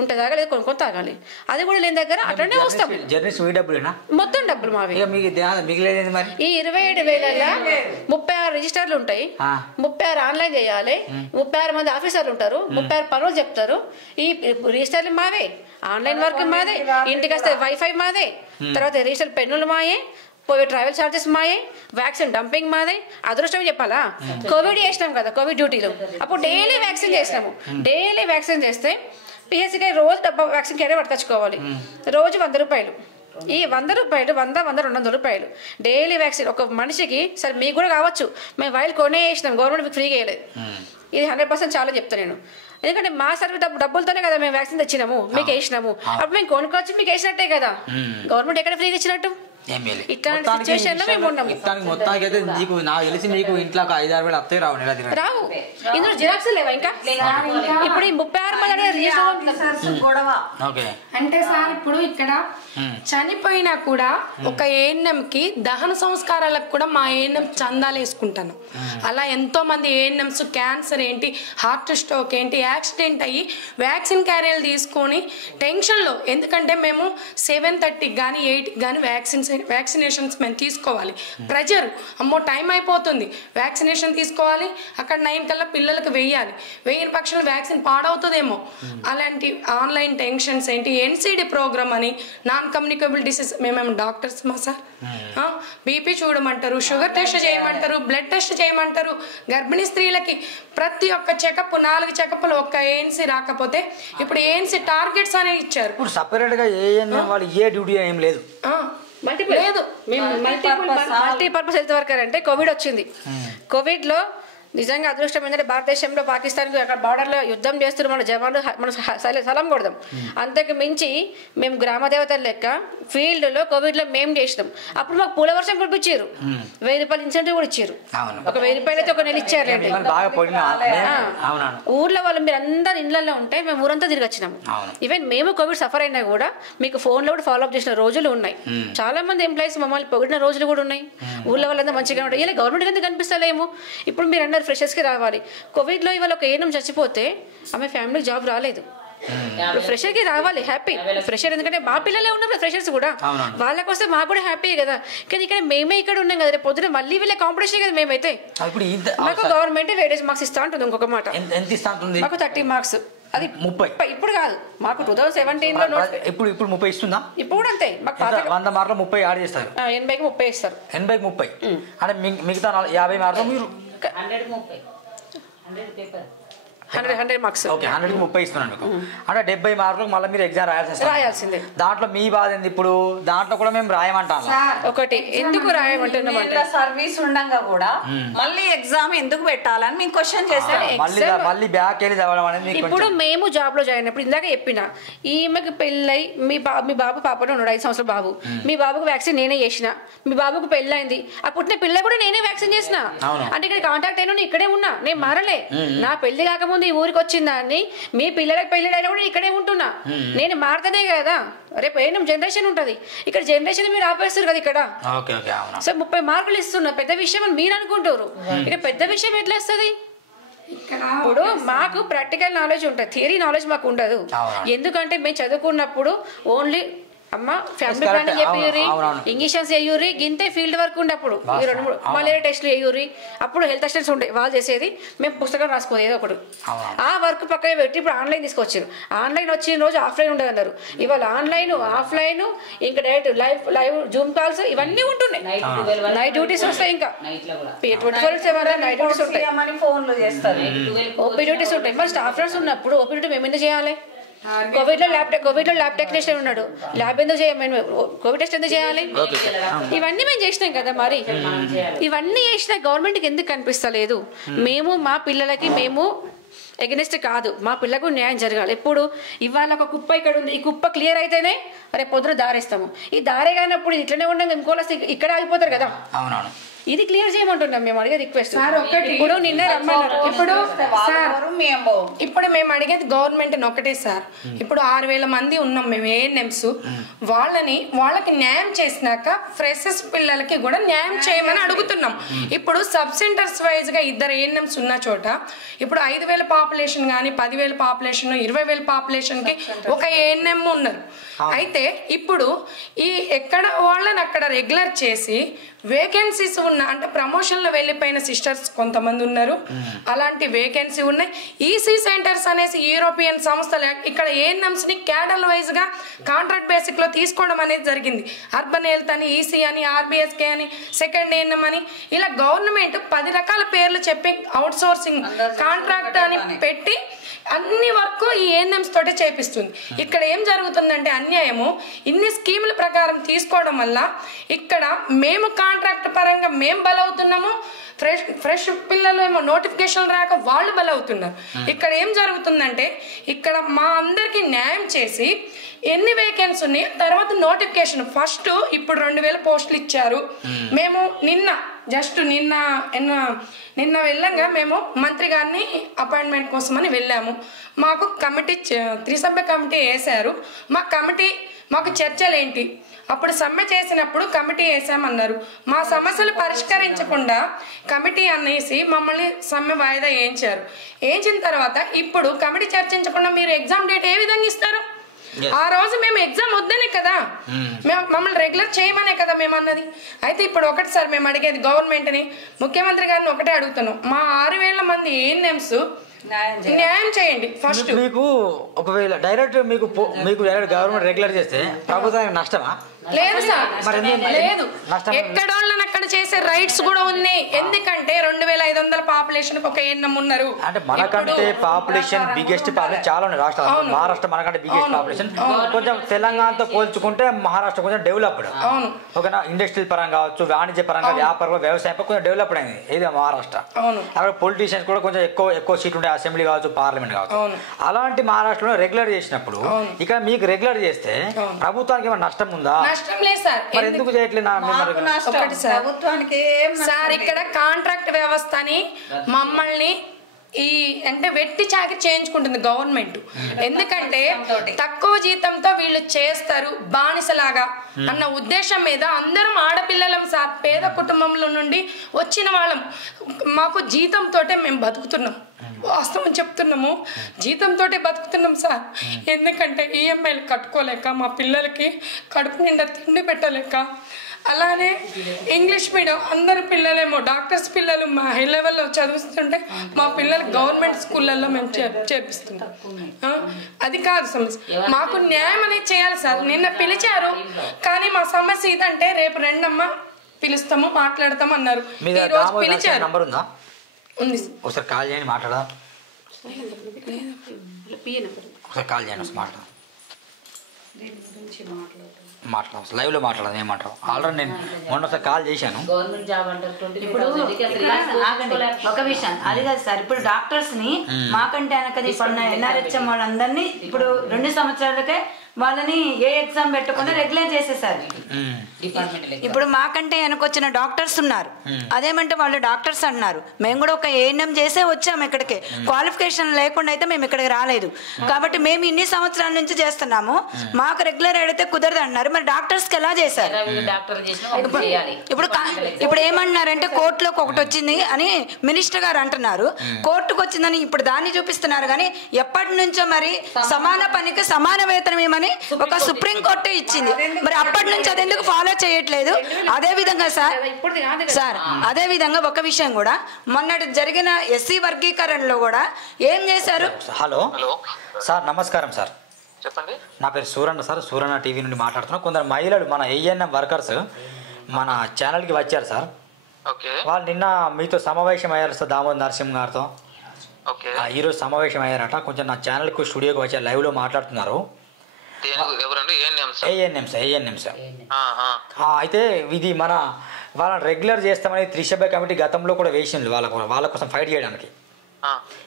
ఉంటే తాగాలి, కొనుక్కొని తాగాలి. అది కూడా లేని దగ్గర అట్లనే వస్తాం. మొత్తం డబ్బులు మావి. ఈ 27,000 36 రిజిస్టర్లు ఉంటాయి, 36 ఆన్లైన్ చేయాలి, 36 మంది ఆఫీసర్లు ఉంటారు, 36 పనులు చెప్తారు. ఈ రిజిస్టర్లు మావే, ఆన్లైన్ వర్క్ మాదే, ఇంటికి వస్తే వైఫై మాదే, తర్వాత రిజిస్టర్ పెన్నులు మాయే, పోయి ట్రావెల్ ఛార్జెస్ మాయే, వ్యాక్సిన్ డంపింగ్ మాదే. అదృష్టం చెప్పాలా, కోవిడ్ చేసినాం కదా, కోవిడ్ డ్యూటీలు అప్పుడు డైలీ వ్యాక్సిన్ చేసినాము. డైలీ వ్యాక్సిన్ చేస్తే పిహెచ్సికి రోజు డబ్బా వ్యాక్సిన్ క్యారీ పట్టుకొచ్చుకోవాలి, రోజు 100 రూపాయలు. ఈ 100 రూపాయలు 200 రూపాయలు డైలీ వ్యాక్సిన్ ఒక మనిషికి. సరే మీకు కూడా కావచ్చు, మేము వైల్ కొనే వేసినాం, గవర్నమెంట్ మీకు ఫ్రీగా వేయలేదు. ఇది 100% చాలా చెప్తాను నేను. ఎందుకంటే మా సర్వీస్ డబ్బులతోనే కదా మేము వ్యాక్సిన్ తెచ్చినాము, మీకు వేసినాము. అప్పుడు మేము కొనుక్కొచ్చి మీకు వేసినట్టే కదా. గవర్నమెంట్ ఎక్కడ ఫ్రీగా ఇచ్చినట్టు? ఇట్లాంటి సిచ్యువేషన్ లో మేము ఉన్నాము. మొత్తానికి అయితే నీకు నాకు తెలిసి మీకు ఇంట్లో ఒక 5-6 వేలు వస్తాయి రావు. రావు. ఇందులో జిరాక్స్ లేవా ఇంకా? ఇప్పుడు ఈ 36 అంటే సార్ ఇప్పుడు ఇక్కడ చనిపోయినా కూడా ఒక ఏఎన్ఎంకి దహన సంస్కారాలకు కూడా మా ఏఎన్ఎం చందాలు వేసుకుంటాను. అలా ఎంతో మంది ఏఎన్ఎంస్ క్యాన్సర్ ఏంటి, హార్ట్ స్ట్రోక్ ఏంటి, యాక్సిడెంట్ అయ్యి వ్యాక్సిన్ క్యారియర్లు తీసుకొని టెన్షన్లో, ఎందుకంటే మేము 7:30 కానీ 8 కానీ వ్యాక్సినేషన్స్ మేము తీసుకోవాలి. ప్రెజర్, అమ్మో టైం అయిపోతుంది, వ్యాక్సినేషన్ తీసుకోవాలి, అక్కడ 9 కల్లా పిల్లలకు వేయాలి, వేయని పక్షంలో వ్యాక్సిన్ పాడవుతుందేమో. అలాంటి ఆన్లైన్ టెన్షన్స్ ఏంటి, ఎన్సిడి ప్రోగ్రామ్ అని, నాన్ కమ్యూనికబుల్ డిసీజ్, మేమేమో డాక్టర్స్ మా సార్. బీపీ చూడమంటారు, షుగర్ టెస్ట్ చేయమంటారు, బ్లడ్ టెస్ట్ చేయమంటారు. గర్భిణీ స్త్రీలకి ప్రతి ఒక్క చెకప్ 4 చెకప్లు ఒక్క ఏఎన్సీ రాకపోతే ఇప్పుడు ఏఎన్సీ టార్గెట్స్ అనేవి ఇచ్చారు. ఇప్పుడు సపరేట్ గా ఏఎన్ఎం వాళ్ళు ఏ డ్యూటీ ఏం లేదు, లేదు. మల్టీపర్పస్ హెల్త్ వర్కర్ అంటే కోవిడ్ వచ్చింది. కోవిడ్ లో నిజంగా అదృష్టం ఏంటంటే భారతదేశంలో పాకిస్తాన్కి అక్కడ బార్డర్లో యుద్ధం చేస్తున్న మన జవాన్లు మనం సలాం కొడదాం. అంతకు మించి మేము గ్రామ దేవతల లెక్క ఫీల్డ్లో కోవిడ్లో మేము చేసినాం. అప్పుడు మాకు పూల వర్షం కురిపించారు, 1000 రూపాయలు ఇన్సెంటివ్ కూడా ఇచ్చారు. ఒక 1000 రూపాయలు అయితే ఒక నెల ఇచ్చారండి. ఊర్లో వాళ్ళు మీరు అందరు ఇళ్లలో ఉంటే మేము ఊరంతా తిరిగి వచ్చినాము. ఈవెన్ మేము కోవిడ్ సఫర్ అయినా కూడా మీకు ఫోన్లో కూడా ఫాలో అప్ చేసిన రోజులు ఉన్నాయి. చాలా మంది ఎంప్లాయీస్ మమ్మల్ని పొగిడిన రోజులు కూడా ఉన్నాయి. ఊళ్ళో వాళ్ళంతా మంచిగా ఉంటాయి. ఇలా గవర్నమెంట్ ఎందుకు కనిపిస్తలేము? ఇప్పుడు మీరు అన్నారు ఫ్రెషర్స్కి రావాలి. కోవిడ్లో ఇవాళ ఒక ఏఎన్ఎం చచ్చిపోతే ఆమె ఫ్యామిలీ జాబ్ రాలేదు. ఫ్రెషర్కి రావాలి, హ్యాపీ ఫ్రెషర్. ఎందుకంటే మా పిల్లలే ఉన్నారు ఫ్రెషర్స్ కూడా, వాళ్ళకి వస్తే మాకు కూడా హ్యాపీ కదా. కానీ ఇక్కడ మేమే ఇక్కడ ఉన్నాం కదా, రేపు పొద్దున మళ్ళీ వీళ్ళే కాంపిటీషన్ కదా. మేమైతే మాకు గవర్నమెంట్ వెయిటేజ్ మార్క్స్ ఇస్తా ఉంటుంది. ఇంకొక మాట, మాకు 30 మార్క్స్, అది 30 ఇప్పుడు కాదు, మాకు 2017లో ఇప్పుడు 30 ఇస్తుందా? ఇప్పుడు కూడా అంతే. మాకు 100 మార్కులు 30 యాడ్ చేస్తారు, 80కి 30 ఇస్తారు. 80కి 30 అంటే మిగతా 50 మార్కులు మీరు 100 మార్క్స్. ఓకే, 100కి 30 ఇస్తున్నాను మీకు. అంటే 70 మార్కులకు మళ్ళీ మీరు ఎగ్జామ్ రాయాల్సిందే. దాంట్లో మీ బాధ ఏంది? ఇప్పుడు దాంట్లో కూడా మేము రాయమంటాం. ఒకటి ఎందుకు రాయమంటున్నామంటే సర్వీస్ ఉండగా కూడా మళ్ళీ ఎగ్జామ్ ఎందుకు పెట్టాలని మేము క్వశ్చన్ చేస్తాం. మళ్ళీ బ్యాక్ వెళ్ళి చదవడం అనేది. ఇప్పుడు మేము జాబ్ లో జాయిన్ అయినప్పుడు ఇందాక చెప్పిన ఈమెకి పెళ్ళై మీ బాబు పాపతో ఉన్నాడు, 5 సంవత్సరాల బాబు. మీ బాబుకు వ్యాక్సిన్ నేనే చేసిన, మీ బాబుకు పెళ్ళైంది, ఆ పుట్టిన పిల్ల కూడా నేనే వ్యాక్సిన్ చేసిన. అంటే ఇక్కడ కాంటాక్ట్ అయినా ఇక్కడే ఉన్నా, నేను మారలే. నా పెళ్లి కాకముందు ఈ ఊరికి వచ్చిందాన్ని, మీ పిల్లలకి పెళ్ళైనా కూడా ఇక్కడే ఉంటున్నా. నేను మారుతానే కదా, రేపు ఏం జనరేషన్ ఉంటది. ఇక్కడ జనరేషన్ మీరు ఆపేస్తారు కదా ఇక్కడ. సో 30 మార్కులు ఇస్తున్నా, పెద్ద విషయం అని మీరు అనుకుంటారు. ఇక పెద్ద విషయం ఎట్లా వస్తుంది? ఇప్పుడు మాకు ప్రాక్టికల్ నాలెడ్జ్ ఉంటుంది, థియరీ నాలెడ్జ్ మాకు ఉండదు. ఎందుకంటే మేము చదువుకున్నప్పుడు ఓన్లీ అమ్మ ఫ్యామిలీ ప్లానింగ్ చెప్పిర్రి, ఇంజక్షన్స్ వేయుర్రి, గింతే ఫీల్డ్ వర్క్ ఉండప్పుడు 2-3 మలేరియా టెస్ట్లు వేయుర్రి. అప్పుడు హెల్త్ అసిస్టెంట్స్ ఉండే, వాళ్ళు చేసేది, మేము పుస్తకం రాసుకోదు ఏదో ఒకటి. ఆ వర్క్ పక్కన పెట్టి ఇప్పుడు ఆన్లైన్ తీసుకొచ్చారు. ఆన్లైన్ వచ్చిన రోజు ఆఫ్లైన్ ఉండదు అన్నారు. ఇవాళ ఆన్లైన్, ఆఫ్లైన్, ఇంకా డైరెక్ట్ లైవ్ జూమ్ కాల్స్ ఇవన్నీ ఉంటున్నాయి. నైట్ డ్యూటీస్ వస్తాయి, ఇంకా 24/7 నైట్ డ్యూటీస్ ఉంటాయి, ఓపీ డ్యూటీస్ ఉంటాయి. మరి స్టాఫ్ నర్స్ ఉన్నప్పుడు ఓపీ డ్యూటీ మేము ఎందుకు చేయాలి? కోవిడ్ లో ల్యాబ్ టెక్నీషియన్ ఉన్నాడు, ల్యాబ్ ఎందుకు చేయాలి? కోవిడ్ టెస్ట్ ఎందుకు చేయాలి? ఇవన్నీ మేము చేసినాం కదా. మరి ఇవన్నీ చేసినా గవర్నమెంట్కి ఎందుకు కనిపిస్తలేదు? మేము మా పిల్లలకి మేము ఎగనెస్ట్ కాదు, మా పిల్లకు న్యాయం జరగాలి. ఎప్పుడు ఇవాళ ఒక కుప్ప ఇక్కడ ఉంది, ఈ కుప్ప క్లియర్ అయితేనే రేపు పొద్దున దారేస్తాము. ఈ దారే కానప్పుడు ఇట్లనే ఉండగా ఇంకోలా ఇక్కడ ఆగిపోతారు కదా. ఇది క్లియర్ చేయమంటున్నాం మేము అడిగే రిక్వెస్ట్. ఇప్పుడు నిన్న రమ్మన్నారు. ఇప్పుడు మేము అడిగేది గవర్నమెంట్ ఒకటే సార్. ఇప్పుడు 6000 మంది ఉన్నాం మేము ఏఎన్ఎంస్. వాళ్ళకి న్యాయం చేసినాక ఫ్రెషర్స్ పిల్లలకి కూడా న్యాయం చేయమని అడుగుతున్నాం. ఇప్పుడు సబ్ సెంటర్స్ వైజ్ గా 2 ఏఎన్ఎంస్ ఉన్న చోట ఇప్పుడు 5000 పాపులేషన్ కానీ 10,000 పాపులేషన్ 20,000 పాపులేషన్ కి ఒక ఏఎన్ఎం ఉన్నారు. అయితే ఇప్పుడు ఈ ఎక్కడ వాళ్ళని అక్కడ రెగ్యులర్ చేసి వేకెన్సీస్ ఉన్న, అంటే ప్రమోషన్లో వెళ్ళిపోయిన సిస్టర్స్ కొంతమంది ఉన్నారు, అలాంటి వేకెన్సీ ఉన్నాయి. ఈసీ సెంటర్స్ అనేసి యూరోపియన్ సంస్థలు ఇక్కడ ఏఎన్ఎంస్ ని క్యాడర్ వైజ్ గా కాంట్రాక్ట్ బేసిక్ లో తీసుకోవడం అనేది జరిగింది. అర్బన్ హెల్త్ అని, ఈసీ అని, ఆర్బిఎస్కే అని, సెకండ్ ఏఎన్ఎం అని, ఇలా గవర్నమెంట్ 10 రకాల పేర్లు చెప్పి అవుట్ సోర్సింగ్ కాంట్రాక్ట్ అని పెట్టి అన్ని వర్క్ ఈ ఏఎన్ఎంస్ తోటే చేపిస్తుంది. ఇక్కడ ఏం జరుగుతుందంటే అన్యాయము, ఇన్ని స్కీముల ప్రకారం తీసుకోవడం వల్ల ఇక్కడ మేము కాంట్రాక్ట్ పరంగా మేము బలవుతున్నాము, ఫ్రెష్ పిల్లలు ఏమో నోటిఫికేషన్ రాక వాళ్ళు బలవుతున్నారు. ఇక్కడ ఏం జరుగుతుందంటే ఇక్కడ మా అందరికి న్యాయం చేసి ఎన్ని వేకెన్సీ ఉన్నాయి, తర్వాత నోటిఫికేషన్ ఫస్ట్ ఇప్పుడు 2000 పోస్టులు ఇచ్చారు. మేము నిన్న వెళ్ళంగా మేము మంత్రి గారిని అపాయింట్మెంట్ కోసమని వెళ్ళాము. మాకు కమిటీ 3 సభ్య కమిటీ వేశారు. మాకు చర్చలు ఏంటి, అప్పుడు సమ్మె చేసినప్పుడు కమిటీ వేసామన్నారు. మా సమస్యలు పరిష్కరించకుండా కమిటీ అనేసి మమ్మల్ని సమ్మె వాయిదా వేయించిన తర్వాత ఇప్పుడు కమిటీ చర్చించకుండా మీరు ఎగ్జామ్ డేట్ ఏ విధంగా ఇస్తారు? ఆ రోజు మేము ఎగ్జామ్ వద్దనే కదా, మమ్మల్ని రెగ్యులర్ చేయమనే కదా మేము అన్నది. అయితే ఇప్పుడు ఒకటి సార్ మేము అడిగేది గవర్నమెంట్ని, ముఖ్యమంత్రి గారిని ఒకటే అడుగుతున్నాం, మా 6000 మంది ఏఎన్ఎంస్ న్యాయం చేయండి ఫస్ట్. మీకు ఒకవేళ డైరెక్ట్ మీకు గవర్నమెంట్ రెగ్యులర్ చేస్తే ప్రభుత్వానికి నష్టమా? లేదు సార్, లేదు. ఎక్కడోళ్ళని అక్కడ చేసే రైట్స్ కూడా ఉన్నాయి. ఎందుకంటే 2500 పాపులేషన్ ఒక ఏఎన్ఎం ఉన్నారు. అంటే మనకంటే పాపులేషన్ బిగ్గెస్ట్ పాపులేషన్ చాలా ఉన్నాయి రాష్ట్రాలు. మహారాష్ట్ర మనకంటే బిగ్గెస్ట్ పాపులేషన్. కొంచెం తెలంగాణతో పోల్చుకుంటే మహారాష్ట్ర కొంచెం డెవలప్డ్. ఓకేనా, ఇండస్ట్రియల్ పరంగా కావచ్చు, వాణిజ్య పరంగా, వ్యాపారంగా, వ్యవసాయం కొంచెం డెవలప్డ్ అయింది ఇది మహారాష్ట్ర. అక్కడ పొలిటీషియన్స్ కూడా కొంచెం ఎక్కువ సీట్లు ఉంటాయి, అసెంబ్లీ కావచ్చు, పార్లమెంట్ కావచ్చు. అలాంటి మహారాష్ట్రలో రెగ్యులర్ చేసినప్పుడు ఇక్కడ మీకు రెగ్యులర్ చేస్తే ప్రభుత్వానికి ఏమైనా నష్టం ఉందా? నష్టం లేదు సార్. మరి ఎందుకు చేయట్లేదు? సార్ ఇక్కడ కాంట్రాక్ట్ వ్యవస్థని మమ్మల్ని అంటే వెట్టి చాకి చేయించుకుంటుంది గవర్నమెంట్. ఎందుకంటే తక్కువ జీతంతో వీళ్ళు చేస్తారు బానిసలాగా అన్న ఉద్దేశం మీద అందరం ఆడపిల్లలం సార్, పేద కుటుంబంలో నుండి వచ్చిన వాళ్ళం. మాకు జీతంతో మేము బతుకుతున్నాం, వాస్తవం చెప్తున్నాము, జీతంతో బతుకుతున్నాం సార్. ఎందుకంటే ఈఎంఐలు కట్టుకోలేక, మా పిల్లలకి కడుపు నిండా తిండి పెట్టలేక, అలానే ఇంగ్లీష్ మీడియం అందరి పిల్లలేమో డాక్టర్స్ పిల్లలు మా హై లెవెల్లో చదివిస్తుంటే మా పిల్లలు గవర్నమెంట్ స్కూళ్ళల్లో మేము చేపిస్తున్నాం. అది కాదు సమస్య, మాకు న్యాయం అనేది చేయాలి సార్. నిన్న పిలిచారు కానీ మా సమస్య ఇదంటే రేపు రెండమ్మ పిలుస్తాము మాట్లాడతాము అన్నారు. ఈ రోజు పిలిచారు. ఉంది ఒకసారి కాల్ చేయండి, మాట్లాడదాం. ఒకసారి కాల్ చేయండి, మాట్లాడదాం. లైవ్ లో మాట్లాడదాం. ఏమంటారు? ఆల్రెడీ నేను మొన్నసారి కాల్ చేశాను. గవర్నమెంట్ జాబ్ అంటారు. ఇప్పుడు ఒక విషయం అది కాదు సార్, ఇప్పుడు డాక్టర్స్ ని మాకంటే వెనకది ఎన్ఆర్హెచ్ఎం వాళ్ళందరినీ ఇప్పుడు 2 సంవత్సరాలకే వాళ్ళని ఏ ఎగ్జామ్ పెట్టకుండా రెగ్యులర్ చేసేసారు. ఇప్పుడు మాకంటే వెనకొచ్చిన డాక్టర్స్ ఉన్నారు, అదేమంటే వాళ్ళు డాక్టర్స్ అన్నారు. మేము కూడా ఒక ఏఎన్ఎం చేసే వచ్చాము ఇక్కడికి, క్వాలిఫికేషన్ లేకుండా అయితే మేము ఇక్కడికి రాలేదు. కాబట్టి మేము ఇన్ని సంవత్సరాల నుంచి చేస్తున్నాము, మాకు రెగ్యులర్ అయితే కుదరదు అన్నారు. మరి డాక్టర్స్ కి ఎలా చేశారు? ఇప్పుడు ఏమన్నారంటే కోర్టులోకి ఒకటి వచ్చింది అని మినిస్టర్ గారు అంటున్నారు. కోర్టుకు వచ్చిందని ఇప్పుడు దాన్ని చూపిస్తున్నారు. కానీ ఎప్పటి నుంచో మరి సమాన పనికి సమాన వేతనం ఏమని ఒక సుప్రీం కోర్టు ఇచ్చింది. మరి అప్పటి నుంచి అది ఎందుకు ఫాలో చేయట్లేదు? అదే విధంగా సార్ అదే విధంగా ఒక విషయం కూడా మొన్నటి జరిగిన ఎస్సీ వర్గీకరణలో కూడా ఏం చేశారు? హలో సార్, నమస్కారం సార్. చెప్పండి. నా పేరు సూరన్న సార్, సూరన్న టీవీ నుండి మాట్లాడుతున్నా. కొందరు మహిళలు మన ఏఎన్ఎం వర్కర్స్ మన ఛానల్కి వచ్చారు సార్. వాళ్ళు నిన్న మీతో సమావేశం అయ్యారు సార్, దామోదర్ నరసింహ గారితో. ఈరోజు సమావేశం అయ్యారట. కొంచెం నా ఛానల్కి స్టూడియోకి వచ్చారు, లైవ్లో మాట్లాడుతున్నారు. ఏఎన్ఎంస్. అయితే ఇది వాళ్ళని రెగ్యులర్ చేస్తామని 3 సభ్య కమిటీ గతంలో కూడా వేసింది వాళ్ళ కోసం ఫైట్ చేయడానికి.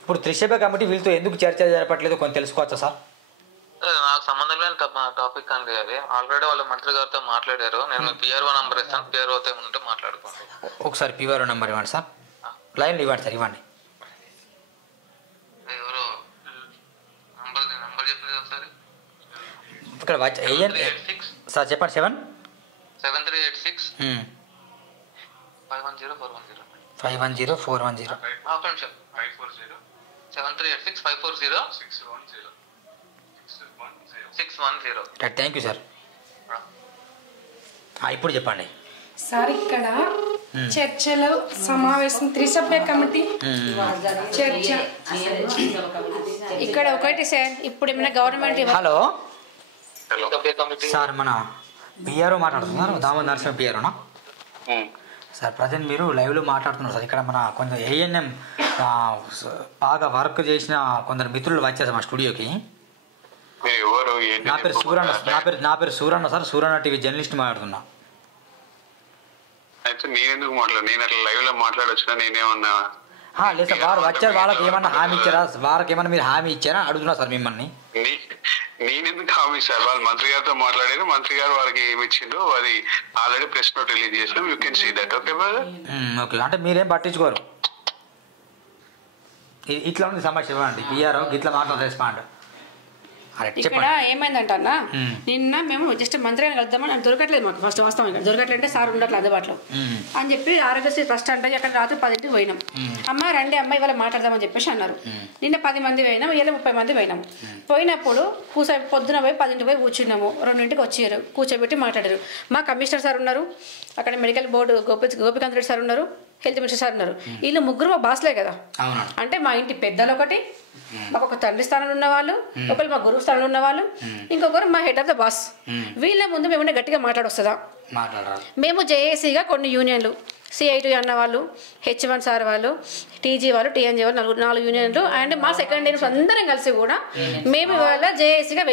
ఇప్పుడు 3 సభ్య కమిటీ వీళ్ళతో ఎందుకు చర్చ జరపట్లేదు కొంచెం తెలుసుకోవచ్చా సార్? నాకు సంబంధం లేని టాపిక్ అండి అది. ఆల్రెడీ వాళ్ళ మంత్రి గారితో మాట్లాడారు. నేను మీ పిఆర్ఓ నంబర్ ఇస్తాను, పిఆర్ఓతో ఉంటే మాట్లాడుకోండి. ఒకసారి పిఆర్ఓ నెంబర్ ఇవ్వండి సార్, లైన్లో ఇవ్వండి సార్, ఇవ్వండి. ఎవరు నంబర్ చెప్పింది ఒకసారి ఇక్కడ సార్ చెప్పండి. 7386 510 410 7386 540 610. Thank you sir. ఇప్పుడు చెప్పండి సార్. ఇక్కడ చర్చలో సమావేశం 3 సభ్య కమిటీ చర్చ ఇక్కడ ఒకటి సార్. ఇప్పుడు ఏమైనా గవర్నమెంట్ హలో సార్, మన పిఆర్ఓ మాట్లాడుతున్నారు, దామోదర్ నరసింహ పిఆర్ఓనా సార్? ప్రజెంట్ మీరు లైవ్లో మాట్లాడుతున్నారు సార్. ఇక్కడ మన కొంచెం ఏఎన్ఎం బాగా వర్క్ చేసిన కొందరు మిత్రులు వచ్చేసారు మా స్టూడియోకి. మీరు ఎవరు? నా పేరు సూరన్న, నా పేరు Suranna sir, Suranna TV journalist మాట్లాడుతున్నా. అయితే నేనెందుకు నేను అట్లా లైవ్ లో మాట్లాడొచ్చునా? నేనేమన్నా లేదు సార్, వారు వచ్చారు, వాళ్ళకి ఏమన్నా హామీ ఇచ్చారా? వారికి ఏమన్నా మీరు హామీ ఇచ్చారా అడుగుతున్నా సార్ మిమ్మల్ని. నేనెందుకు హామీ సార్? వాళ్ళు మంత్రి గారితో మాట్లాడారు, మంత్రి గారు వారికి ఏమి ఇచ్చిండ్రు అది ఆల్రెడీ ప్రెస్ నోట్ రిలీజ్ చేసినాం. You can see that. Okay brother? Okay, అంటే మీరేం పట్టించుకోరు. ఇట్లా ఉంది సమస్య. ఇవ్వండి పిఆర్ ఇట్లా మాట్లాడ రెస్పాండ్. ఇక్కడ ఏమైందంట అన్న, నిన్న మేము జస్ట్ మంత్రి గారిని కలుద్దామని నాకు దొరకట్లేదు. మాకు ఫస్ట్ వాస్తవం దొరకట్లేదు అంటే సార్ ఉండట్లేదు అందుబాటులో అని చెప్పి ఆరోగ్యశ్రీ ట్రస్ట్ అంటే అక్కడ రాత్రి 10ంటికి పోయినాం. అమ్మ రండి అమ్మాయి ఇవాళ మాట్లాడదామని చెప్పేసి అన్నారు. నిన్న 10 మంది పోయినాం, ఇలా 30 మంది పోయినాం. పోయినప్పుడు పొద్దున పోయి 10ంటికి పోయి కూర్చున్నాము. 2ంటికి వచ్చారు, కూర్చోబెట్టి మాట్లాడారు. మా కమిషనర్ సార్ ఉన్నారు, అక్కడ medical board Gopikanth Reddy sir ఉన్నారు, హెల్త్ మినిస్టర్ సార్ ఉన్నారు. వీళ్ళు ముగ్గురు మా బాస్లే కదా. అంటే మా ఇంటి పెద్దలు ఒకటి, మాకు ఒక తండ్రి స్థానంలో ఉన్న వాళ్ళు, ఒకరు మా గురువు స్థానంలో ఉన్న వాళ్ళు, ఇంకొకరు మా హెడ్ ఆఫ్ ద బాస్. వీళ్ళ ముందు మేము గట్టిగా మాట్లాడొస్తుందా? మేము జేఏసీగా కొన్ని యూనియన్లు, CI2 అన్న వాళ్ళు, H1 సార్ వాళ్ళు, TG వాళ్ళు, TNG వాళ్ళు 4 యూనియన్లు అండ్ మా సెకండ్ ఇయర్స్ అందరం కలిసి కూడా మేము ఇవాళ జేఏసీగా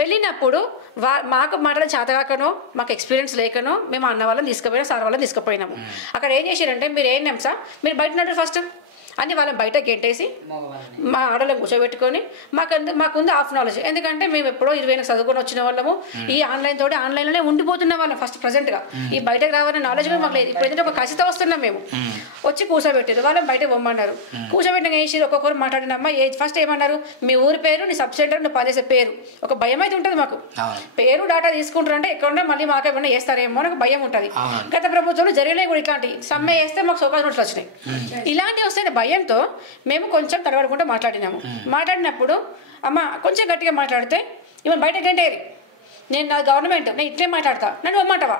వెళ్ళినప్పుడు మాకు మాట్లాడే చేతగాకనో మాకు ఎక్స్పీరియన్స్ లేకనో మేము అన్న వాళ్ళని తీసుకుపోయినా సార్ వాళ్ళని తీసుకుపోయినాము. అక్కడ ఏం చేశారంటే మీరు ఏం సార్ మీరు బయట నడు ఫస్ట్ అని వాళ్ళని బయట గెంటేసి మా ఆడలను కూర్చోబెట్టుకొని మాకుంది హాఫ్ నాలెడ్జ్. ఎందుకంటే మేము ఎప్పుడో 20 చదువుకొని వచ్చిన వాళ్ళము, ఈ ఆన్లైన్లోనే ఉండిపోతున్న వాళ్ళం ఫస్ట్ ప్రజెంట్గా. ఈ బయటకు రావాలనే నాలెడ్జ్ కూడా మాకు లేదు. ఇప్పుడు ఏంటంటే ఒక కసితో వస్తున్నాం మేము. వచ్చి కూర్చోబెట్టారు, వాళ్ళని బయటకు పొమ్మన్నారు. కూర్చోబెట్టిన వేసి ఒక్కొక్కరు మాట్లాడినమ్మా ఫస్ట్ ఏమన్నారు, మీ ఊరి పేరు, నీ సబ్ సెంటర్, నువ్వు పనిచేసే పేరు. ఒక భయం అయితే ఉంటుంది మాకు. పేరు డాటా తీసుకుంటారంటే ఎక్కడున్నా మళ్ళీ మాకేమన్నా చేస్తారేమో అని భయం ఉంటుంది. గత ప్రభుత్వంలో జరిగినాయి కూడా ఇట్లాంటి సమ్మె వేస్తే మాకు సోకాస్ నోట్స్ వచ్చినాయి. ఇలాంటివి వస్తే భయంతో మేము కొంచెం తడబడుకుంటూ మాట్లాడినప్పుడు అమ్మ కొంచెం గట్టిగా మాట్లాడితే ఇవన్నీ బయటకు ఏంటేరి, నేను నా గవర్నమెంట్, నేను ఇట్లే మాట్లాడతా, నన్ను వమ్మంటావా,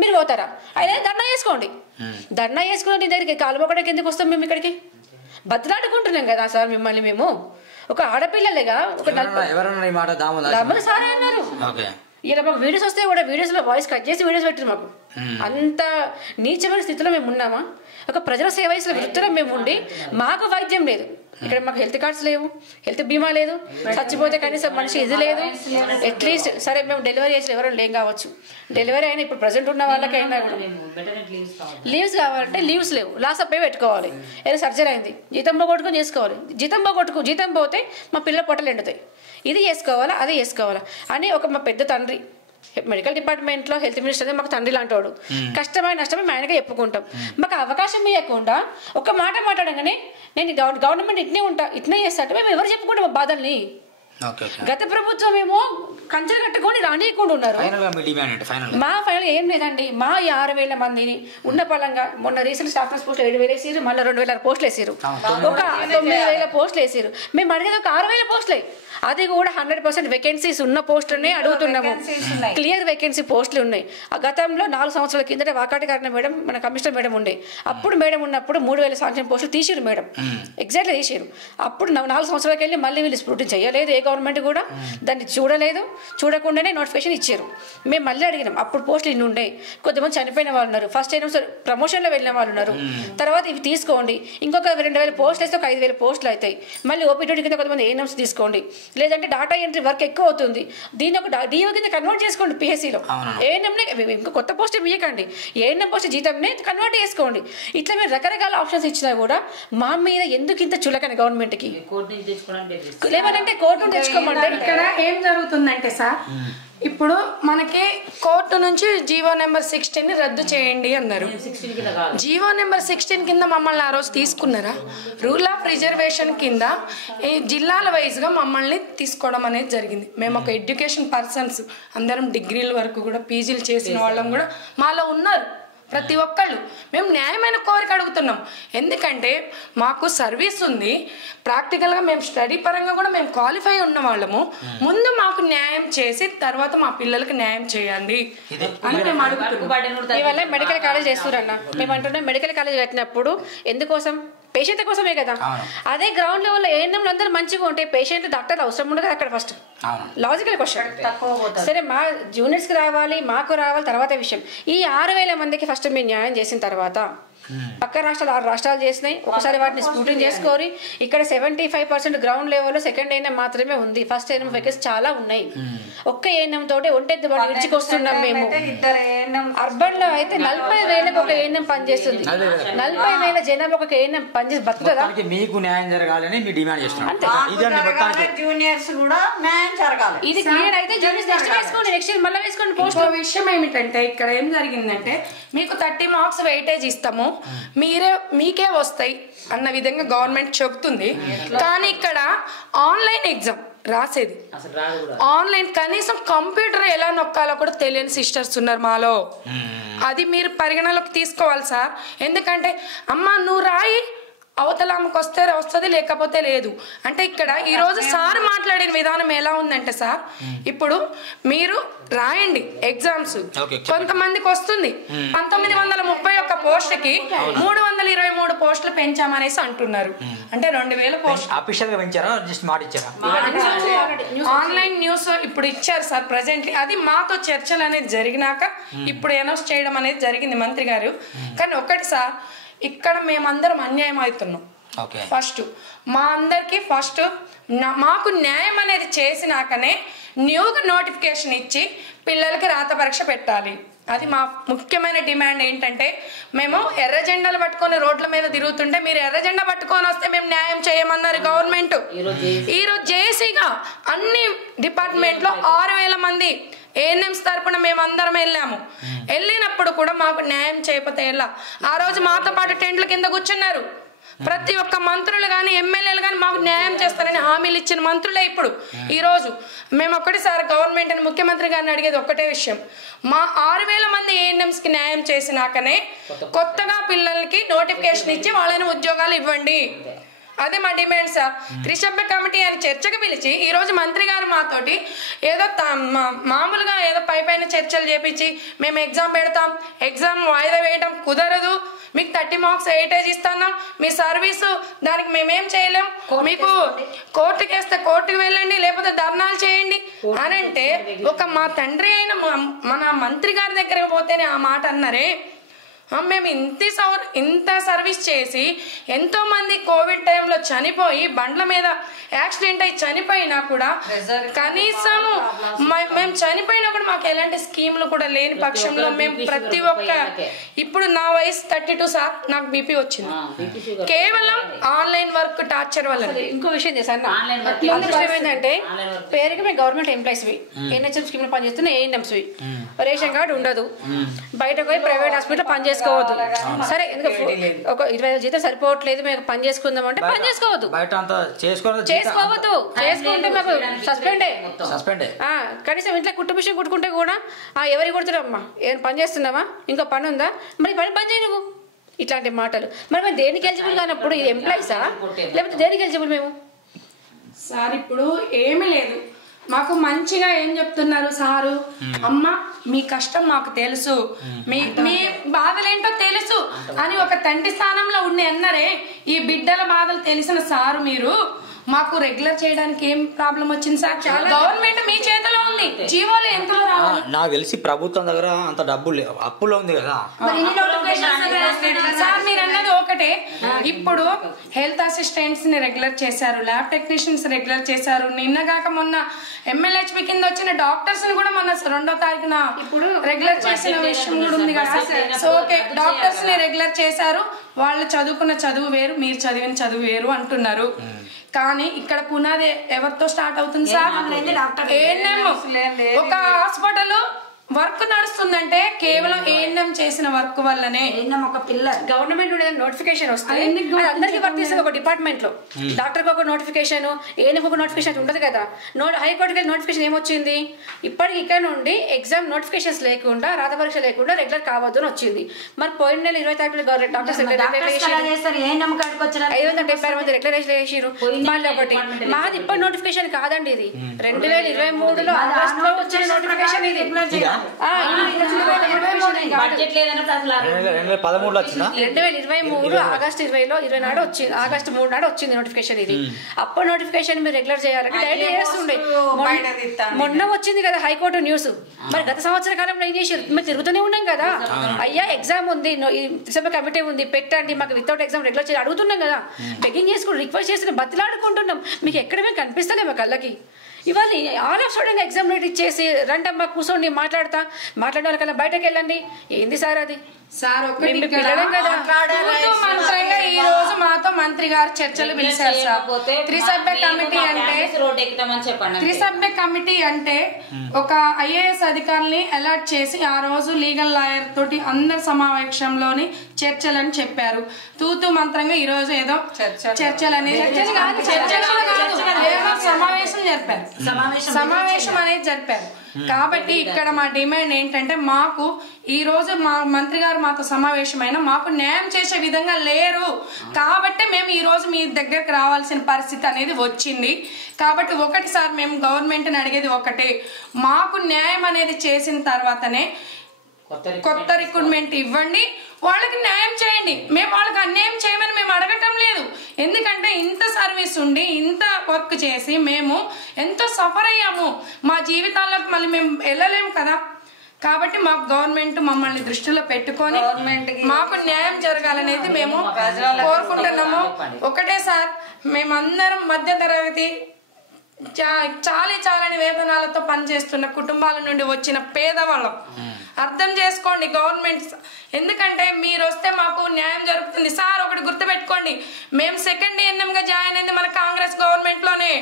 మీరు పోతారా? అయినా ధర్నా చేసుకోండి. ధర్నా చేసుకుని నీ దగ్గరికి కాలుమొక్కడికి ఎందుకు వస్తాం? మేము ఇక్కడికి బతిలాడుకుంటున్నాం కదా సార్ మిమ్మల్ని. మేము ఒక ఆడపిల్లలేగా ఒక సారే అన్నారు. ఇలా మాకు వీడియోస్ వస్తే కూడా వీడియోస్లో వాయిస్ కట్ చేసి వీడియోస్ పెట్టారు. మాకు అంత నీచమైన స్థితిలో మేము ఉన్నామా? ఒక ప్రజల సేవ చేసిన వృత్తిలో మేము ఉండి మాకు వైద్యం లేదు, ఇక్కడ మాకు హెల్త్ కార్డ్స్ లేవు, హెల్త్ బీమా లేదు, చచ్చిపోతే కనీసం మనిషి ఇది లేదు. అట్లీస్ట్ సరే మేము డెలివరీ చేసిన ఎవరైనా లేం కావచ్చు, డెలివరీ అయినా ఇప్పుడు ప్రజెంట్ ఉన్న వాళ్ళకైనా లీవ్స్ కావాలంటే లీవ్స్ లేవు, లాస్ ఆఫ్ పే పెట్టుకోవాలి. ఏదో సర్జరీ అయింది జీతం పోగొట్టుకొని చేసుకోవాలి, జీతం పోతే మా పిల్లల పొట్టలు ఎండుతాయి. ఇది చేసుకోవాలా అది చేసుకోవాలా అని ఒక మా పెద్ద తండ్రి మెడికల్ డిపార్ట్మెంట్లో హెల్త్ మినిస్టర్ మాకు తండ్రి లాంటి కష్టమైన నష్టమే మేము ఆయనగా చెప్పుకుంటాం. మాకు అవకాశం ఇవ్వకుండా ఒక మాట మాట్లాడగానే నేను గవర్నమెంట్ ఇట్నే చేస్తా అంటే మేము ఎవరు చెప్పుకుంటాం మా బాధల్ని? గత ప్రభుత్వం ఏమో కంచెలు కట్టుకొని రానియకుండా ఉన్నారు. మా ఫైనల్ ఏం లేదండి, మా 6,000 మందిని ఉన్న పలంగా మొన్న రీసెంట్ స్టాఫ్ నర్స్ పోస్టులు 7,000 వేసారు, మళ్ళీ 2,000 పోస్టులు వేసారు, ఒక 9,000 పోస్టులు వేసారు. మేము అడిగేది ఒక 6,000 పోస్టులే. అది కూడా 100% వేకెన్సీస్ ఉన్న పోస్టులనే అడుగుతున్నాము. క్లియర్ వేకెన్సీ పోస్టులు ఉన్నాయి. ఆ గతంలో 4 సంవత్సరాల కిందట వాకాటి కారణ మేడం మన కమిషనర్ మేడం ఉండే, అప్పుడు మేడం ఉన్నప్పుడు 3,000 సాంక్షన్ పోస్టులు తీసారు మేడం, ఎగ్జాక్ట్గా తీసారు. అప్పుడు 4 సంవత్సరాలకి వెళ్ళి మళ్ళీ వీళ్ళు స్క్రూటినీ చేయలేదు, ఏ గవర్నమెంట్ కూడా దాన్ని చూడలేదు, చూడకుండానే నోటిఫికేషన్ ఇచ్చారు. మేము మళ్ళీ అడిగినాం, అప్పుడు పోస్టులు ఇన్ని ఉన్నాయి, కొద్దిమంది చనిపోయిన వాళ్ళు ఉన్నారు, ఫస్ట్ అయినా ప్రమోషన్లో వెళ్ళిన వాళ్ళు ఉన్నారు, తర్వాత ఇవి తీసుకోండి, ఇంకొక 2,000 పోస్టులు వేస్తే ఒక 5,000 పోస్టులు అవుతాయి, మళ్ళీ ఓపీటీ కింద కొంతమంది ఏఎన్ఎంస్ తీసుకోండి, లేదంటే డాటా ఎంట్రీ వర్క్ ఎక్కువ అవుతుంది, దీన్ని ఒక డిఓ కింద కన్వర్ట్ చేసుకోండి. పిఎస్సిలో ఏఎన్ఎంనే ఇంకా కొత్త పోస్ట్ ఇవ్వకండి, ఏఎన్ఎం పోస్ట్ జీతంనే కన్వర్ట్ చేసుకోండి. ఇట్లా మీరు రకరకాల ఆప్షన్స్ ఇచ్చినా కూడా మా మీద ఎందుకు ఇంత చులకన గవర్నమెంట్కి? లేదంటే కోర్టు తెచ్చుకోమంటే ఇక్కడ ఏం జరుగుతుందంటే సార్, ఇప్పుడు మనకి కోర్టు నుంచి జీవో నెంబర్ 16 రద్దు చేయండి అన్నారు. జీవో నెంబర్ 16 కింద మమ్మల్ని ఆ రోజు తీసుకున్నారా? రూల్ ఆఫ్ రిజర్వేషన్ కింద ఈ జిల్లాల వైజ్గా మమ్మల్ని తీసుకోవడం అనేది జరిగింది. మేము ఒక ఎడ్యుకేషన్ పర్సన్స్ అందరం డిగ్రీల వరకు కూడా పీజీలు చేసిన వాళ్ళం కూడా మాలో ఉన్నారు ప్రతి ఒక్కళ్ళు. మేము న్యాయమైన కోరిక అడుగుతున్నాం, ఎందుకంటే మాకు సర్వీస్ ఉంది, ప్రాక్టికల్గా మేము స్టడీ పరంగా కూడా మేము క్వాలిఫై ఉన్న వాళ్ళము. ముందు మాకు న్యాయం చేసి తర్వాత మా పిల్లలకి న్యాయం చేయండి అని మేము అడుగుతున్నాం. ఇవాళ మెడికల్ కాలేజ్ చేస్తున్నారన్న, మేము అంటున్నాం మెడికల్ కాలేజ్ కట్టినప్పుడు ఎందుకోసం? పేషెంట్ కోసమే కదా. అదే గ్రౌండ్ లెవెల్లో ఏఎన్ఎంలు అందరూ మంచిగా ఉంటే పేషెంట్ డాక్టర్లు అవసరం ఉండదు అక్కడ. First logical question. సరే మా జూనియర్స్కి రావాలి, మాకు రావాలి, తర్వాత విషయం. ఈ 6,000 మందికి ఫస్ట్ మీరు న్యాయం చేసిన తర్వాత పక్క రాష్ట్రాలు 6 రాష్ట్రాలు చేసినాయి. ఒకసారి వాటిని స్క్రూటిన్ చేసుకోరి. ఇక్కడ 75% గ్రౌండ్ లెవెల్లో సెకండ్ ఏఎన్ఎం మాత్రమే ఉంది. ఫస్ట్ ఏఎన్ఎం వేకెన్సీ చాలా ఉన్నాయి. ఒక్క ఏఎన్ఎం తోటి ఒంటెద్దు వాళ్ళు విడిచికొస్తున్నాం మేము. అర్బన్ లో అయితే 40,000 ఒక ఏఎన్ఎం పనిచేస్తుంది. 40,000 జనాభా ఒక ఏఎన్ఎం పనిచేసి బతుకుతుందా? మీకు న్యాయం జరగాలని మీరు డిమాండ్ చేస్తున్నారు. జూనియర్స్ కూడా న్యాయం జరగాలి. ఇది క్లియర్ అయితే జూనియర్స్ నెక్స్ట్ వేసుకోండి, నెక్స్ట్ మళ్ళీ వేసుకోండి. పోస్ట్ విషయం ఏమిటంటే ఇక్కడ ఏం జరిగిందంటే మీకు 30 మార్క్స్ వెయిటేజ్ ఇస్తాము, మీకే వస్తాయి అన్న విధంగా గవర్నమెంట్ చెబుతుంది. కానీ ఇక్కడ ఆన్లైన్ ఎగ్జామ్ రాసేది ఆన్లైన్, కనీసం కంప్యూటర్ ఎలా నొక్కాలో కూడా తెలియని సిస్టర్స్ ఉన్నారు మాలో. అది మీరు పరిగణలోకి తీసుకోవాలి సార్. ఎందుకంటే అమ్మ నువ్వు రాయి, అవతల ఆమెకు వస్తుంది, లేకపోతే లేదు అంటే ఇక్కడ ఈరోజు సార్ మాట్లాడిన విధానం ఎలా ఉందంటే సార్, ఇప్పుడు మీరు రాయండి ఎగ్జామ్స్, కొంతమందికి వస్తుంది 1931 పోస్ట్కి 323 పోస్టులు పెంచామనేసి అంటున్నారు. అంటే 2,000 పోస్టులు ఆన్లైన్ న్యూస్ ఇప్పుడు ఇచ్చారు సార్ ప్రెసెంట్లీ. అది మాతో చర్చలు అనేది జరిగినాక ఇప్పుడు అనౌన్స్ చేయడం అనేది జరిగింది మంత్రి గారు. కానీ ఒకటి సార్, ఇక్కడ మేమందరం అన్యాయం అవుతున్నాం. ఫస్ట్ మా అందరికి ఫస్ట్ మాకు న్యాయం అనేది చేసినాకనే న్యూగా నోటిఫికేషన్ ఇచ్చి పిల్లలకి రాత పరీక్ష పెట్టాలి. అది మా ముఖ్యమైన డిమాండ్. ఏంటంటే మేము ఎర్ర జెండాలు పట్టుకొని రోడ్ల మీద తిరుగుతుంటే మీరు ఎర్ర జెండా పట్టుకొని వస్తే మేము న్యాయం చేయమన్నారు గవర్నమెంట్. ఈరోజు జేసీగా అన్ని డిపార్ట్మెంట్లో 6,000 మంది ఏఎన్ఎంస్ తరపున మేమందరం వెళ్ళినప్పుడు కూడా మాకు న్యాయం చేయకపోతే ఎలా? ఆ రోజు మాతో పాటు టెంట్ల కింద కూర్చున్నారు ప్రతి ఒక్క మంత్రులు కానీ ఎమ్మెల్యేలు కానీ మాకు న్యాయం చేస్తారని హామీలు ఇచ్చిన మంత్రులే ఇప్పుడు. ఈరోజు మేము ఒక్కటిసారి గవర్నమెంట్ అని ముఖ్యమంత్రి గారిని అడిగేది ఒక్కటే విషయం, మా 6,000 మంది ఏఎన్ఎంస్కి న్యాయం చేసినాకనే కొత్తగా పిల్లలకి నోటిఫికేషన్ ఇచ్చి వాళ్ళని ఉద్యోగాలు ఇవ్వండి. అదే మా డిమాండ్ సార్. త్రిసభ్య కమిటీ అని చర్చకు పిలిచి ఈరోజు మంత్రి గారు మాతోటి ఏదో మామూలుగా ఏదో పైన చర్చలు చేపించి మేము ఎగ్జామ్ పెడతాం, ఎగ్జామ్ వాయిదా వేయడం కుదరదు, మీకు 30 మార్క్స్ వెయిటేజ్ ఇస్తున్నాం, మీ సర్వీసు దానికి మేమేం చేయలేం, మీకు కోర్టుకి వేస్తే కోర్టుకు వెళ్ళండి, లేకపోతే ధర్నాలు చేయండి అని అంటే ఒక మా తండ్రి అయిన మన మంత్రి గారి దగ్గరకు పోతేనే ఆ మాట అన్నారే. మేము ఇంత సర్వీస్ చేసి ఎంతో మంది కోవిడ్ టైంలో చనిపోయి బండ్ల మీద యాక్సిడెంట్ అయి చనిపోయినా కూడా కనీసం మేము చనిపోయినా కూడా మాకు ఎలాంటి స్కీములు కూడా లేని పక్షంలో మేము ప్రతి ఒక్క ఇప్పుడు నా వయసు 32 సార్, నాకు బీపీ వచ్చింది కేవలం ఆన్లైన్ వర్క్ టార్చర్ వల్ల. ఇంకో విషయం ఏంటంటే పేరుకి మేము గవర్నమెంట్ ఎంప్లాయీస్వి, ఎన్హెచ్ఎం స్కీమ్ లో పనిచేస్తున్న ఏఎన్ఎంస్వి, రేషన్ కార్డు ఉండదు, బయటకు పోయి ప్రైవేట్ హాస్పిటల్ పనిచేసుకోవద్దు. సరే ఒక 20,000 జీతం సరిపోవట్లేదు, మేము పని చేసుకుందాం అంటే పని చేసుకోవద్దు, చేసుకుంటే మాకు సస్పెండే. కనీసం ఇంట్లో కుట్టు మిషన్ కుట్టుకుంటే కూడా ఎవరికి కుడుతున్నామ్మా, ఏం పని చేస్తున్నావా, ఇంకో పని ఉందా, మరి పని చేయి నువ్వు, ఇట్లాంటి మాటలు. మరి మేము దేనికి ఎలిజిబుల్ కానప్పుడు ఇది ఎంప్లాయీసా లేకపోతే దేనికి ఎలిజిబుల్ మేము? సార్ ఇప్పుడు ఏమీ లేదు, మాకు మంచిగా ఏం చెప్తున్నారు సారు, అమ్మ మీ కష్టం మాకు తెలుసు, మీ బాధలేంటో తెలుసు అని ఒక తండ్రి స్థానంలో ఉండి అన్నారే. ఈ బిడ్డల బాధలు తెలిసిన సారు మీరు మాకు రెగ్యులర్ చేయడానికి ఏం ప్రాబ్లం వచ్చింది సార్? గవర్నమెంట్ మీ చేతిలో ఉంది, జీవోలు ఎంతలో రావాలి? నాకు తెలిసి ప్రభుత్వం దగ్గర అంత డబ్బులు లేవు, అప్పులో ఉంది కదా సార్. మీరు అన్నది ఒకటే, ఇప్పుడు హెల్త్ అసిస్టెంట్స్ ని రెగ్యులర్ చేశారు, ల్యాబ్ టెక్నీషియన్స్ రెగ్యులర్ చేశారు, నిన్నగాక మొన్న MLHP కింద వచ్చిన డాక్టర్స్ ని కూడా మొన్న 2వ తారీఖున ఇప్పుడు రెగ్యులర్ చేసిన విషయం కూడా ఉంది కదా. సో ఓకే, డాక్టర్స్ ని రెగ్యులర్ చేశారు, వాళ్ళు చదువుకున్న చదువు వేరు, మీరు చదివిన చదువు వేరు అంటున్నారు. కానీ ఇక్కడ పునాది ఎవరితో స్టార్ట్ అవుతుంది సార్? ఒక హాస్పిటల్ వర్క్ నడుస్తుందంటే కేవలం ఏఎన్ఎం చేసిన వర్క్ వల్లనే. ఒక పిల్లర్ గవర్నమెంట్ నోటిఫికేషన్ వస్తుంది, అందరికి వర్తిస్తుంది. ఒక డిపార్ట్మెంట్ లో డాక్టర్ ఒక నోటిఫికేషన్, ఏఎన్ఎం ఒక నోటిఫికేషన్ ఉంటది కదా. హైకోర్టుకి నోటిఫికేషన్ ఏమొచ్చింది? ఇప్పటికి ఇక్కడ నుండి ఎగ్జామ్ నోటిఫికేషన్స్ లేకుండా, రాత పరీక్ష లేకుండా రెగ్యులర్ కావద్దు అని వచ్చింది. మరి పోయిన నెల 20 తారీఖు డాక్టర్స్ 570 మంది రెగ్యులరేషన్ చేసిరు. మళ్ళీ ఒకటి మాది ఇప్పటి నోటిఫికేషన్ కాదండి, ఇది 2023లో ఆగస్టులో వచ్చిన నోటిఫికేషన్. ఇది బడ్జెట్ లేదన్నప్పుడు అసలు 2013లో వచ్చిందా? 2023 ఆగస్టు 20లో 20 నాడు వచ్చింది, ఆగస్టు 3 నాడు వచ్చింది నోటిఫికేషన్. ఇది అప్పుడు నోటిఫికేషన్ మీరు రెగ్యులర్ చేయాలంటే డైలీ చేస్తుండే. మొన్న వచ్చింది కదా హైకోర్టు న్యూస్. మరి గత సంవత్సర కాలంలో ఏం చేసి మేము తిరుగుతూనే ఉన్నాం కదా, అయ్యా ఎగ్జామ్ ఉంది, డిసెంబర్ కమిటీ ఉంది, పెట్టండి మాకు వితౌట్ ఎగ్జామ్ రెగ్యులర్ చేయాలి అడుగుతున్నాం కదా, బెగ్గింగ్ చేసుకుని రిక్వెస్ట్ చేసి బతిలాడుకుంటున్నాం. మీకు ఎక్కడ మేము కనిపిస్తలే మా కళ్ళకి. ఇవాళ all of sudden exam date ఇచ్చేసి రండమ్మా కూర్చోండి మాట్లాడే వాళ్ళకల్లా బయటకు వెళ్ళండి. ఏంది సార్ అది? సార్ ఈ రోజు మాతో మంత్రి గారు చర్చలు పిలిచారు సార్. త్రిసభ్య కమిటీ అంటే ఒక ఐఏఎస్ అధికారుల్ని అలర్ట్ చేసి ఆ రోజు లీగల్ లాయర్ తోటి అందరి సమావేశంలోని చర్చలని చెప్పారు. తూతు మంత్రంగా ఈ రోజు ఏదో చర్చలు అనేది సమావేశం అనేది జరిపారు. కాబట్టి ఇక్కడ మా డిమాండ్ ఏంటంటే, మాకు ఈ రోజు మా మంత్రి గారు మాతో సమావేశమైన మాకు న్యాయం చేసే విధంగా లేరు. కాబట్టి మేము ఈ రోజు మీ దగ్గరకు రావాల్సిన పరిస్థితి అనేది వచ్చింది. కాబట్టి ఒకటి సార్, మేము గవర్నమెంట్ని అడిగేది ఒకటే, మాకు న్యాయం అనేది చేసిన తర్వాతనే కొత్త రిక్రూట్మెంట్ ఇవ్వండి, వాళ్ళకి న్యాయం చేయండి. మేము వాళ్ళకి అన్యాయం చేయమని మేము అడగటం లేదు. ఎందుకంటే ఇంత సర్వీస్ ఉండి ఇంత వర్క్ చేసి మేము ఎంతో సఫర్ అయ్యాము. మా జీవితాల్లోకి మళ్ళీ మేము వెళ్ళలేము కదా. కాబట్టి మాకు గవర్నమెంట్ మమ్మల్ని దృష్టిలో పెట్టుకొని మాకు న్యాయం జరగాలనేది మేము కోరుకుంటున్నాము. ఒకటే సార్, మేమందరం మధ్య తరగతి చాలని వేతనాలతో పనిచేస్తున్న కుటుంబాల నుండి వచ్చిన పేదవాళ్ళం. అర్థం చేసుకోండి గవర్నమెంట్. ఎందుకంటే మీరు వస్తే మాకు న్యాయం జరుగుతుంది సార్. ఒకటి గుర్తుపెట్టుకోండి, మేము సెకండ్ ENM గా జాయిన్ అయింది మన కాంగ్రెస్ గవర్నమెంట్ లోనే.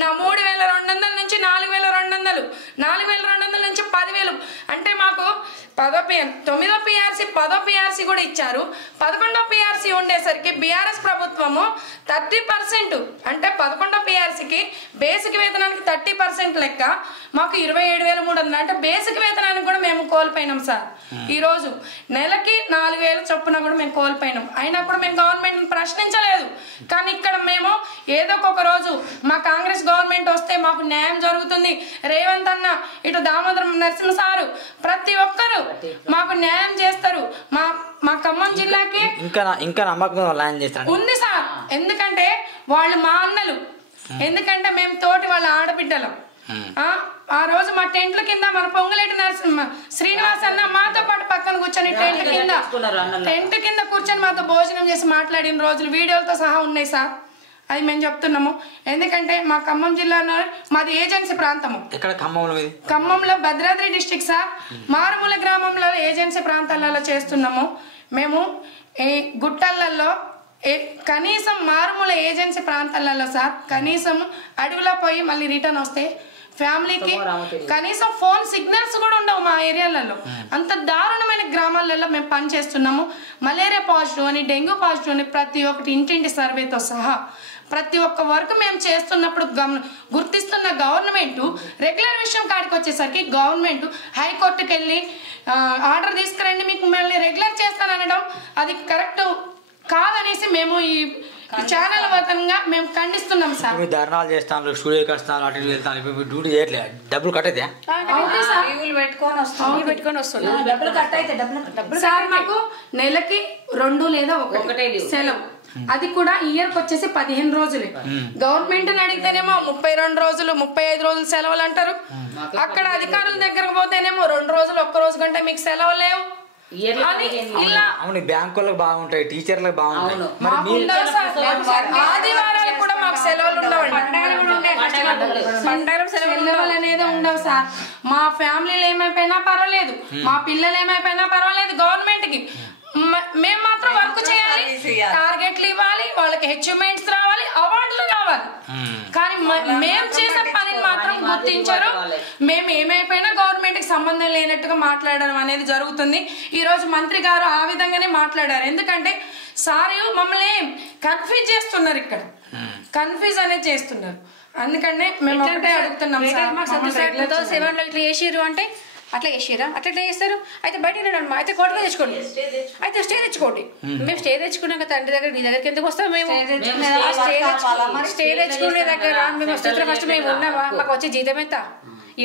నా 3200 నుంచి 4200, 4200 నుంచి 10,000. అంటే మాకు 9వ PRC 10వ PRC కూడా ఇచ్చారు. 11వ PRC ఉండేసరికి బీఆర్ఎస్ ప్రభుత్వము 30%, అంటే 11వ PRCకి బేసిక్ వేతనానికి 30% లెక్క మాకు 27,300. అంటే బేసిక్ వేతనానికి కూడా మేము కోల్పోయినాం సార్. ఈ రోజు నెలకి 4,000 చొప్పున కూడా మేము కోల్పోయినాం. అయినా కూడా మేము గవర్నమెంట్ ప్రశ్నించలేదు. కానీ ఇక్కడ మేము ఏదో ఒక రోజు మా కాంగ్రెస్ గవర్నమెంట్ వస్తే మాకు న్యాయం జరుగుతుంది, రేవంత్ అన్న, ఇటు దామోదరం నరసింహ సారు, ప్రతి ఒక్కరు మాకు న్యాయం చేస్తారు. మా ఖమ్మం జిల్లాకి ఇంకా నమ్మకం ఉంది సార్. ఎందుకంటే వాళ్ళు మా అన్నలు, ఎందుకంటే మేము తోటి వాళ్ళ ఆడబిడ్డలం. ఆ రోజు మా టెంట్ల కింద మన పొంగులేటి నరసింహ శ్రీనివాస్ అన్న మాతో పాటు పక్కన కూర్చొని టెంట్ కింద కూర్చొని మాతో భోజనం చేసి మాట్లాడిన రోజులు వీడియోలతో సహా ఉన్నాయి సార్. అది మేము చెప్తున్నాము. ఎందుకంటే మా ఖమ్మం జిల్లాలో మాది ఏజెన్సీ ప్రాంతము. ఖమ్మంలో భద్రాద్రి డిస్ట్రిక్ట్ సార్. మారుమూల గ్రామంలో ఏజెన్సీ ప్రాంతాలలో చేస్తున్నాము మేము. ఈ గుట్టలలో కనీసం మారుమూల ఏజెన్సీ ప్రాంతాలలో సార్ కనీసం అడవిలో పోయి మళ్ళీ రిటర్న్ వస్తే ఫ్యామిలీకి కనీసం ఫోన్ సిగ్నల్స్ కూడా ఉండవు మా ఏరియాలలో. అంత దారుణమైన గ్రామాలలో మేము పనిచేస్తున్నాము. మలేరియా పాజిటివ్ అని, డెంగ్యూ పాజిటివ్ అని ప్రతి ఒక్కటి ఇంటింటి సర్వేతో సహా ప్రతి ఒక్క వర్క్ మేము చేస్తున్నప్పుడు గుర్తిస్తున్న గవర్నమెంట్ రెగ్యులర్ విషయం కాడికి వచ్చేసరికి గవర్నమెంట్ హైకోర్టుకి వెళ్ళి ఆర్డర్ తీసుకురండి మీకు మిమ్మల్ని రెగ్యులర్ చేస్తాననడం అది కరెక్ట్ కాదనేసి మేము ఈ ఛానల్ వతంగా మేము ఖండిస్తున్నాం సార్. ధర్నాలు చేస్తాను, స్టూడియోకి వస్తాను, అటు వెళ్తాను, ఇప్పుడు డ్యూటీ చేయట్లేదు, డబ్బులు కట్టేదే పెట్టుకొని వస్తున్నాం. డబ్బులు కట్ అయితే డబ్బులు సార్ మాకు నెలకి 2 లేదా 1 సెలవు. అది కూడా ఇయర్ కి వచ్చేసి 15 రోజులే. గవర్నమెంట్ అడిగితేనేమో 32 రోజులు 35 రోజులు సెలవులు అంటారు. అక్కడ అధికారుల దగ్గరకు పోతేనేమో 2 రోజులు 1 రోజు కంటే మీకు సెలవు లేవు. బ్యాంకులకు బాగుంటాయి, టీచర్లకు బాగుంటాయి. ఆదివారాలు కూడా మాకు సెలవులు ఉండవండి. సెలవులు అనేది ఉండవు సార్. మా ఫ్యామిలీలు ఏమైపోయినా పర్వాలేదు, మా పిల్లలు ఏమైపోయినా పర్వాలేదు, గవర్నమెంట్ కి మేము మాత్రం వర్క్ చేయాలి, టార్గెట్లు ఇవ్వాలి, వాళ్ళకి అచీవ్మెంట్స్ రావాలి, అవార్డులు రావాలి. కానీ మేము చేసే పనిని మాత్రం గుర్తించరు. మేము ఏమైపోయినా గవర్నమెంట్ కి సంబంధం లేనట్టుగా మాట్లాడడం అనేది జరుగుతుంది. ఈ రోజు మంత్రి గారు ఆ విధంగానే మాట్లాడారు. ఎందుకంటే సార్ మమ్మల్ని కన్ఫ్యూజ్ చేస్తున్నారు, ఇక్కడ కన్ఫ్యూజ్ అనేది చేస్తున్నారు. అందుకనే మేము ఒకటే అడుగుతున్నాం సార్. 2007లో ఇట్లా చేసిర్రు అంటే అట్లా చేసిరా, అట్లా చేస్తారు. అయితే బయట అయితే కోర్టులో తెచ్చుకోండి, అయితే స్టే తెచ్చుకోండి. మేము స్టే తెచ్చుకున్నాక తండ్రి దగ్గర నీ దగ్గరికి ఎందుకు వస్తాం? మేము స్టే తెచ్చుకునే దగ్గర మేము వస్తే ఫస్ట్ మేము ఉన్నామా? మాకు వచ్చే జీతం ఎంత?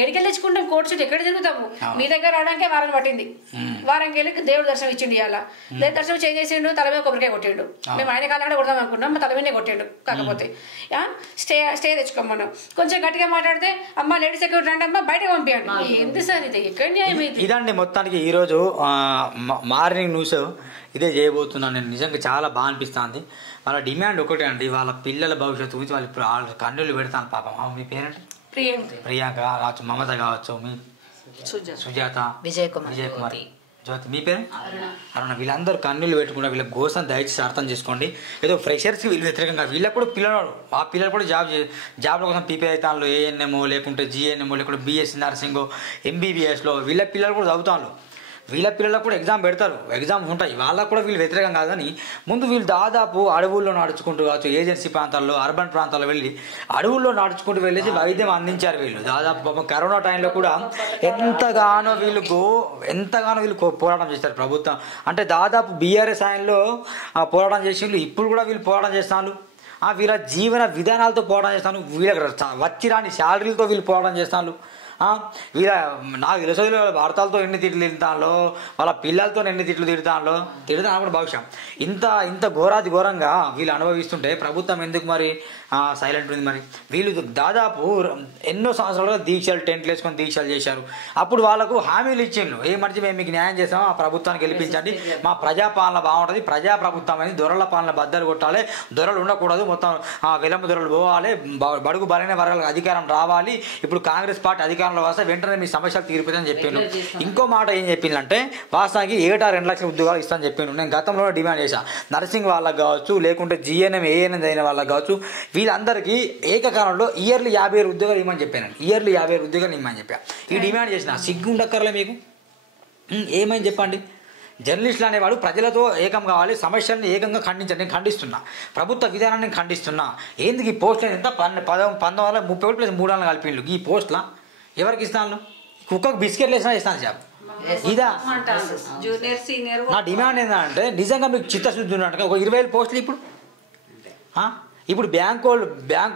ఎడికెళ్ళి తెచ్చుకుంటాం కోర్టు చుట్టూ ఎక్కడ తిరుగుతాము మీ దగ్గర రావడానికే వారం పట్టింది వారంకి వెళ్ళి దేవుడు దర్శనం ఇచ్చిండు ఇవాళ దేవుడు దర్శనం చేంజ్ చేసిండు తల మీద కొబ్బరికాయ కొట్టిండు మేము ఆయన కాలంలో కొడదాం అనుకున్నాం మా తల మీదే కొట్టిండు కాకపోతే స్టే తెచ్చుకోమన్నాం కొంచెం గట్టిగా మాట్లాడితే అమ్మ లేడీస్ సెక్యూరిటీ రండి అమ్మ బయటకు పంపించండి ఎంత సార్ ఇది ఎక్కడ న్యాయం ఇది ఇదండి మొత్తానికి ఈరోజు మార్నింగ్ న్యూస్ ఇదే చేయబోతున్నాను నేను నిజంగా చాలా బాగా అనిపిస్తుంది వాళ్ళ డిమాండ్ ఒకటే అండి వాళ్ళ పిల్లల భవిష్యత్తు గురించి వాళ్ళు ఇప్పుడు వాళ్ళ కన్నులు పెడతాను పాపం మీ పేరెంట్ ప్రియాంక కావచ్చు మమత కావచ్చు మీ సుజాత విజయ్ కుమార్ జ్యోతి మీ పేరు అరుణ వీళ్ళందరూ కన్నులు పెట్టుకుంటారు వీళ్ళ కోసం దయచేసి అర్థం చేసుకోండి ఏదో ఫ్రెషర్స్కి వీళ్ళు వ్యతిరేకంగా వీళ్ళకి కూడా పిల్లలు ఆ పిల్లలు కూడా జాబ్ల కోసం ప్రిపేర్ అవుతాను ఏఎన్ఎంఓ లేకుంటే జిఎన్ఎంఓ లేకుంటే బీఎస్సీ నర్సింగో ఎంబీబీఎస్లో వీళ్ళ పిల్లలు కూడా చదువుతాను వీళ్ళ పిల్లలకు కూడా ఎగ్జామ్స్ ఉంటాయి వాళ్ళకు కూడా వీళ్ళు వ్యతిరేకం కాదని ముందు వీళ్ళు దాదాపు అడవుల్లో నడుచుకుంటూ కావచ్చు ఏజెన్సీ ప్రాంతాల్లో అర్బన్ ప్రాంతాల్లో వెళ్ళి అడవుల్లో నడుచుకుంటూ వెళ్ళేసి వైద్యం అందించారు వీళ్ళు దాదాపు కరోనా టైంలో కూడా ఎంతగానో వీళ్ళు పోరాటం చేస్తారు ప్రభుత్వం అంటే దాదాపు బీఆర్ఎస్ ఆయనలో పోరాటం చేసి ఇప్పుడు కూడా వీళ్ళు పోరాటం చేస్తాను వీళ్ళ జీవన విధానాలతో పోరాటం చేస్తాను వీళ్ళకి వచ్చి రాని శాలరీలతో వీళ్ళు పోరాటం చేస్తాను వీళ్ళ నాకు తెలుసు భర్తలతో ఎన్ని తిట్లు తిడతాలో వాళ్ళ పిల్లలతో ఎన్ని తిట్లు తిడతాను కూడా భవిష్యం ఇంత ఘోరంగా వీళ్ళు అనుభవిస్తుంటే ప్రభుత్వం ఎందుకు మరి సైలెంట్ ఉంది మరి వీళ్ళు దాదాపు ఎన్నో సంవత్సరాలుగా టెంట్లు వేసుకొని దీక్షలు చేశారు అప్పుడు వాళ్ళకు హామీలు ఇచ్చిండ్రు ఏమంటే మేము మీకు న్యాయం చేస్తాము ఆ ప్రభుత్వాన్ని గెలిపించండి మా ప్రజాపాలన బాగుంటుంది ప్రజాప్రభుత్వం అనేది దొరల పాలన బద్దలు కొట్టాలి దొరలు ఉండకూడదు మొత్తం వెలమ దొరలు పోవాలి బడుగు బలైన వర్గాలకు అధికారం రావాలి ఇప్పుడు కాంగ్రెస్ పార్టీ అధికారంలో వస్తే వెంటనే మీ సమస్యలు తీరిపోతుందని చెప్పిండు ఇంకో మాట ఏం చెప్పిందంటే వాస్తవానికి 2 లక్షల ఉద్యోగాలు ఇస్తానని చెప్పిండు నేను గతంలో డిమాండ్ చేశాను నర్సింగ్ వాళ్ళకి కావచ్చు లేకుంటే జిఎన్ఎం ఏఎన్ఎం అయిన వాళ్ళకి కావచ్చు వీళ్ళందరికీ ఏకకాలంలో ఇయర్లీ 50,000 ఉద్యోగాలు ఇవ్వమని చెప్పాను ఇయర్లీ 50,000 ఉద్యోగాలు ఇవ్వమని చెప్పాను ఈ డిమాండ్ చేసిన సిగ్గుండక్కర్లే మీకు ఏమని చెప్పండి జర్నలిస్టులు అనేవాడు ప్రజలతో ఏకం కావాలి సమస్యలను ఏకంగా ఖండించండి నేను ఖండిస్తున్నా ప్రభుత్వ విధానాన్ని ఖండిస్తున్నా ఎందుకు ఈ పోస్టులు ఎంత 1930 + 3 కలిపిండు ఈ పోస్టుల ఎవరికి ఇస్తాను కుక్కకు బిస్కెట్లు వేసినా ఇస్తాను సార్ ఇదా జూనియర్ సీనియర్ నా డిమాండ్ ఏంటంటే నిజంగా మీకు చిత్తశుద్ధి ఉన్నట్టుగా ఒక 20,000 పోస్టులు ఇప్పుడు బ్యాంక్ వాళ్ళు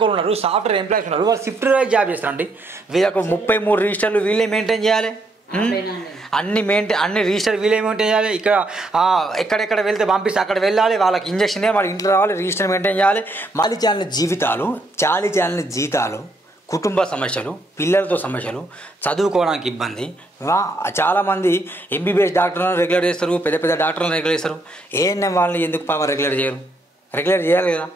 ఉన్నారు సాఫ్ట్వేర్ ఎంప్లాయీస్ ఉన్నారు వాళ్ళు షిఫ్ట్ వైజ్ జాబ్ చేస్తారండి వీళ్ళకు 33 రిజిస్టర్లు వీళ్ళే మెయింటైన్ చేయాలి అన్ని రిజిస్టర్ వీళ్ళే మెయింటైన్ చేయాలి ఇక్కడ ఎక్కడెక్కడ వెళ్తే పంపిస్తే అక్కడ వెళ్ళాలి వాళ్ళకి ఇంజక్షన్ వాళ్ళ ఇంట్లో రావాలి రిజిస్టర్ మెయింటైన్ చేయాలి చాలి చాలిన జీతాలు కుటుంబ సమస్యలు పిల్లలతో సమస్యలు చదువుకోవడానికి ఇబ్బంది చాలామంది ఎంబీబీఎస్ డాక్టర్లను రెగ్యులర్ చేస్తారు పెద్ద డాక్టర్లను రెగ్యులర్ చేస్తారు ఏఎన్ఎం వాళ్ళని ఎందుకు రెగ్యులర్ చేయాలి కదా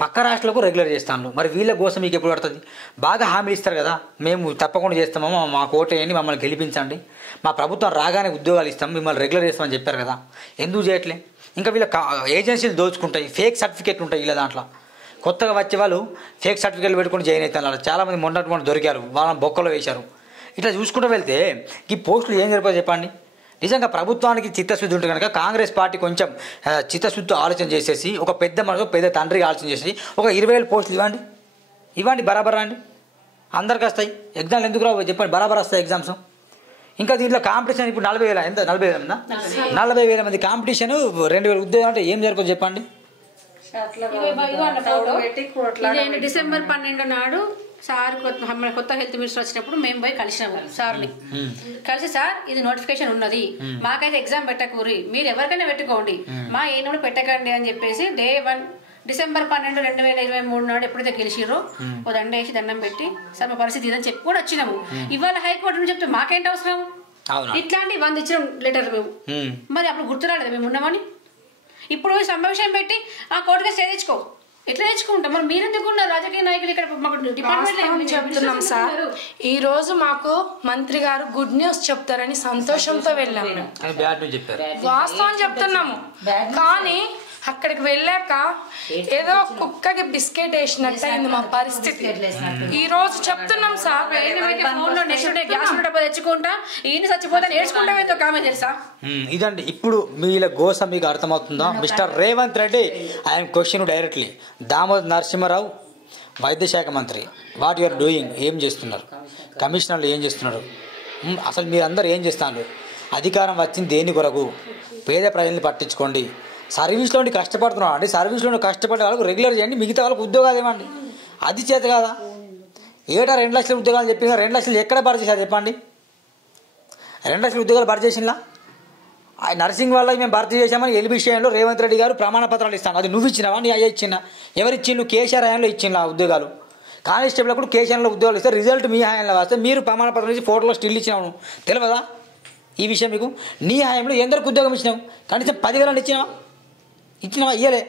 పక్క రాష్ట్రాలకు రెగ్యులర్ చేస్తాను మరి వీళ్ళ కోసం మీకు ఎప్పుడు పడుతుంది బాగా హామీలు ఇస్తారు కదా మేము తప్పకుండా చేస్తాము మా కోటేయండి మమ్మల్ని గెలిపించండి మా ప్రభుత్వం రాగానే ఉద్యోగాలు ఇస్తాం మిమ్మల్ని రెగ్యులర్ చేస్తామని చెప్పారు కదా ఎందుకు చేయట్లే ఇంకా వీళ్ళ ఏజెన్సీలు దోచుకుంటాయి ఫేక్ సర్టిఫికేట్లు ఉంటాయి వీళ్ళ దాంట్లో కొత్తగా వచ్చే వాళ్ళు ఫేక్ సర్టిఫికేట్లు పెట్టుకుని జాయిన్ అవుతున్నారు చాలామంది మొన్న దొరికారు వాళ్ళని బొక్కలో వేశారు ఇట్లా చూసుకుంటూ వెళ్తే ఈ పోస్టులు ఏం సరిపోదు చెప్పండి నిజంగా ప్రభుత్వానికి చిత్తశుద్ధి ఉంటే కనుక కాంగ్రెస్ పార్టీ కొంచెం చిత్తశుద్ధి ఆలోచన చేసేసి ఒక పెద్ద తండ్రికి ఆలోచన చేసి ఒక 20,000 పోస్టులు ఇవ్వండి బరాబర్ అండి అందరికి వస్తాయి ఎగ్జామ్లు ఎందుకు రావు చెప్పండి బరాబర్ వస్తాయి ఎగ్జామ్స్ ఇంకా దీంట్లో కాంపిటీషన్ ఇప్పుడు 40,000 ఎంత 40,000 మంది కాంపిటీషన్ 2,000 ఉద్యోగం అంటే ఏం జరుగుతుంది చెప్పండి డిసెంబర్ 12 నాడు సార్ కొత్త హెల్త్ మినిస్టర్ వచ్చినప్పుడు మేము పోయి కలిసినాము సార్ని కలిసి సార్ ఇది నోటిఫికేషన్ ఉన్నది మాకైతే ఎగ్జామ్ పెట్టకూరి మీరు ఎవరికైనా పెట్టుకోండి మా ఏనోడు పెట్టకండి అని చెప్పేసి Day 1 డిసెంబర్ 12, 2023 నాడు ఎప్పుడైతే గెలిచిరో ఓ దండ వేసి దండం పెట్టి సార్ మా పరిస్థితి ఇదని చెప్పి కూడా వచ్చినాము ఇవాళ హైకోర్టు నుంచి చెప్తే మాకేంటి అవసరం ఇట్లాంటి 100 ఇచ్చిన లెటర్ మేము మరి అప్పుడు గుర్తు రాలేదు మేము ఉన్నామని ఇప్పుడు సమావేశం పెట్టి ఆ కోర్టుగా స్టే తెచ్చుకో ఎట్లా తెచ్చుకుంటాం మరి మీరెందుకు ఉన్నారు రాజకీయ నాయకులు ఇక్కడ మాకు డిపార్ట్మెంట్ చెప్తున్నాం సార్ ఈ రోజు మాకు మంత్రి గారు గుడ్ న్యూస్ చెప్తారని సంతోషంతో వెళ్ళాము వాస్తవం చెప్తున్నాము కానీ అక్కడికి వెళ్ళాక ఏదో కుక్కకి బిస్కెట్ వేసినట్టు అయింది మా పరిస్థితి ఈ రోజు చెప్తున్నాం సార్ తెచ్చుకుంటా ఈయన చచ్చిపోతా నేర్చుకుంటా కామే తెలుసా ఇదండి ఇప్పుడు వీళ్ళ గోస మీకు అర్థమవుతుందా mister Revanth Reddy I am question directly Damodar Narasimharao వైద్య శాఖ మంత్రి వాట్ యూఆర్ డూయింగ్ ఏం చేస్తున్నారు కమిషనర్లు ఏం చేస్తున్నారు అసలు మీరందరూ ఏం చేస్తున్నారు అధికారం వచ్చింది దేని కొరకు పేద ప్రజల్ని పట్టించుకోండి సర్వీస్లో కష్టపడుతున్నాడు అండి సర్వీస్లో కష్టపడే వాళ్ళకు రెగ్యులర్ చేయండి మిగతా వాళ్ళకు ఉద్యోగాలు ఇవ్వండి అది చేత కదా ఏటా 2 లక్షల ఉద్యోగాలు చెప్పి 2 లక్షలు ఎక్కడ భర్తీ చేశారు చెప్పండి? 2 లక్షల ఉద్యోగాలు భర్తీ చేసిందా? నర్సింగ్ వాళ్ళకి మేము భర్తీ చేశామని ఎల్బీ స్టేషన్లో రేవంత్ రెడ్డి గారు ప్రమాణ పత్రాలు ఇస్తాను. అది నువ్వు ఇచ్చినావా? నీ అయ్యా ఇచ్చిన? ఎవరిచ్చిండు? కేసీఆర్ హయాంలో ఇచ్చిండు ఆ ఉద్యోగాలు. కానిస్టేబుల్ కూడా కేసీఆర్లో ఉద్యోగాలు ఇస్తే రిజల్ట్ మీ హయాంలో వస్తే మీరు ప్రమాణ పత్రం ఇచ్చి ఫోటోలో స్టిల్ ఇచ్చినావు. తెలియదా ఈ విషయం మీకు? నీ హయాంలో ఎందరికి ఉద్యోగం ఇచ్చినావు? కనీసం 10,000 ఇచ్చినావా? ఇయ్యలే.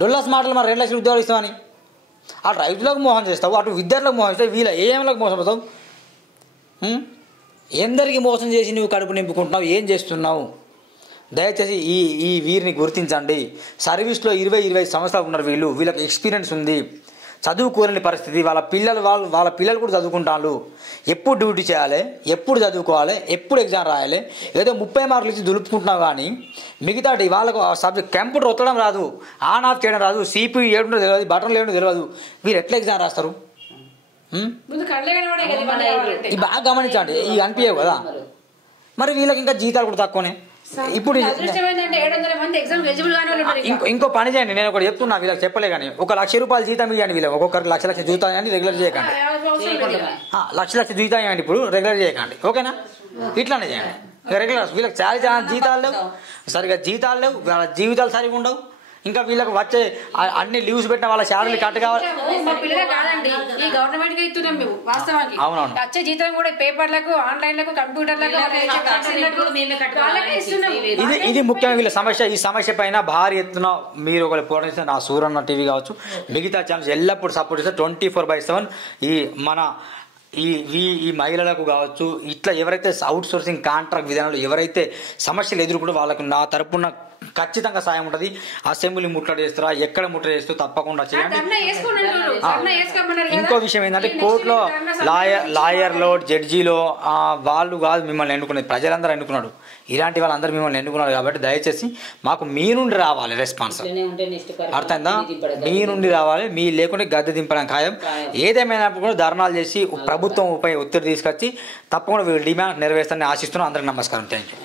డొల్లాస్ మాటలు మరి 2 లక్షల ఉద్యోగాలు ఇస్తామని. అటు రైతులకు మోసం చేస్తావు, అటు విద్యార్థులకు మోసం చేస్తావు, వీళ్ళ ఏఎంలకు మోసం అవుతావు. ఎందరికి మోసం చేసి నువ్వు కడుపు నింపుకుంటున్నావు? ఏం చేస్తున్నావు? దయచేసి ఈ వీరిని గుర్తించండి. సర్వీస్లో 20-25 సంవత్సరాలు ఉన్నారు వీళ్ళు. వీళ్ళకి ఎక్స్పీరియన్స్ ఉంది. చదువుకోలేని పరిస్థితి. వాళ్ళ పిల్లలు కూడా చదువుకుంటారు. ఎప్పుడు డ్యూటీ చేయాలి, ఎప్పుడు చదువుకోవాలి, ఎప్పుడు ఎగ్జామ్ రాయాలి. ఏదో 30 మార్కులు ఇచ్చి దులుపుకుంటున్నావు కానీ మిగతాటి వాళ్ళకు సబ్జెక్ట్ కంప్యూటర్ ఒత్తడం రాదు, ఆన్ ఆఫ్ చేయడం రాదు, CPU ఏడుండో తెలియదు, బటన్లు ఏడుండో తెలియదు. వీరు ఎట్లా ఎగ్జామ్ రాస్తారు? ఇది బాగా గమనించండి. ఇవి అనిపించవు కదా. మరి వీళ్ళకి ఇంకా జీతాలు కూడా తక్కువనే. ఇప్పుడు ఇంకో పని చేయండి, నేను ఒకటి చెప్తున్నా, వీళ్ళకి చెప్పలే కానీ 1 లక్ష రూపాయలు జీతం ఇవ్వండి. వీళ్ళకి ఒక్కొక్కరికి 1,00,000 జీతం ఇవ్వండి. రెగ్యులర్ చేయకండి. 1,00,000 జీతం ఇవ్వండి. ఇప్పుడు రెగ్యులర్ చేయకండి. ఓకేనా? ఇట్లానే చేయండి రెగ్యులర్. వీళ్ళకి చాలా జీతాలు లేవు, సరిగ్గా జీతాలు లేవు, వాళ్ళ జీవితాలు సరిగా ఉండవు. ఇంకా వీళ్ళకి వచ్చే అన్ని లీవ్స్ పెట్టిన వాళ్ళ శాలరీ కట్ కావాలి. అవునవును. వచ్చే జీతం కూడా పేపర్లకు, ఆన్లైన్లకు, కంప్యూటర్లకు ఇది ముఖ్యంగా వీళ్ళ సమస్య. ఈ సమస్య పైన భారీ ఎత్తున మీరు ఒకరు పోరాడిస్తే నా సూరన్న టీవీ కావచ్చు, మిగతా ఛానల్స్ ఎల్లప్పుడూ సపోర్ట్ చేస్తే 24/7 ఈ మహిళలకు కావచ్చు, ఇట్లా ఎవరైతే అవుట్ సోర్సింగ్ కాంట్రాక్ట్ విధానంలో ఎవరైతే సమస్యలు ఎదుర్కొంటూ వాళ్ళకు నా తరపున ఖచ్చితంగా సాయం ఉంటుంది. అసెంబ్లీ ముట్టడి చేస్తారా, ఎక్కడ ముట్టడి చేస్తూ తప్పకుండా చేయండి. ఇంకో విషయం ఏంటంటే కోర్టులో లాయర్లో, జడ్జీలో వాళ్ళు కాదు మిమ్మల్ని ఎన్నుకునేది, ప్రజలందరూ ఎన్నుకున్నాడు. ఇలాంటి వాళ్ళందరూ మిమ్మల్ని ఎన్నుకున్నారు కాబట్టి దయచేసి మాకు మీ నుండి రావాలి రెస్పాన్స్. అర్థమైందా? మీ నుండి రావాలి. మీ లేకుంటే గద్దె దింపడం ఖాయం. ఏదేమైనప్పుడు కూడా ధర్నాలు చేసి ప్రభుత్వం పై ఒత్తిడి తీసుకొచ్చి తప్పకుండా డిమాండ్ నెరవేర్స్తానని ఆశిస్తున్నాం. అందరికి నమస్కారం. Thank you.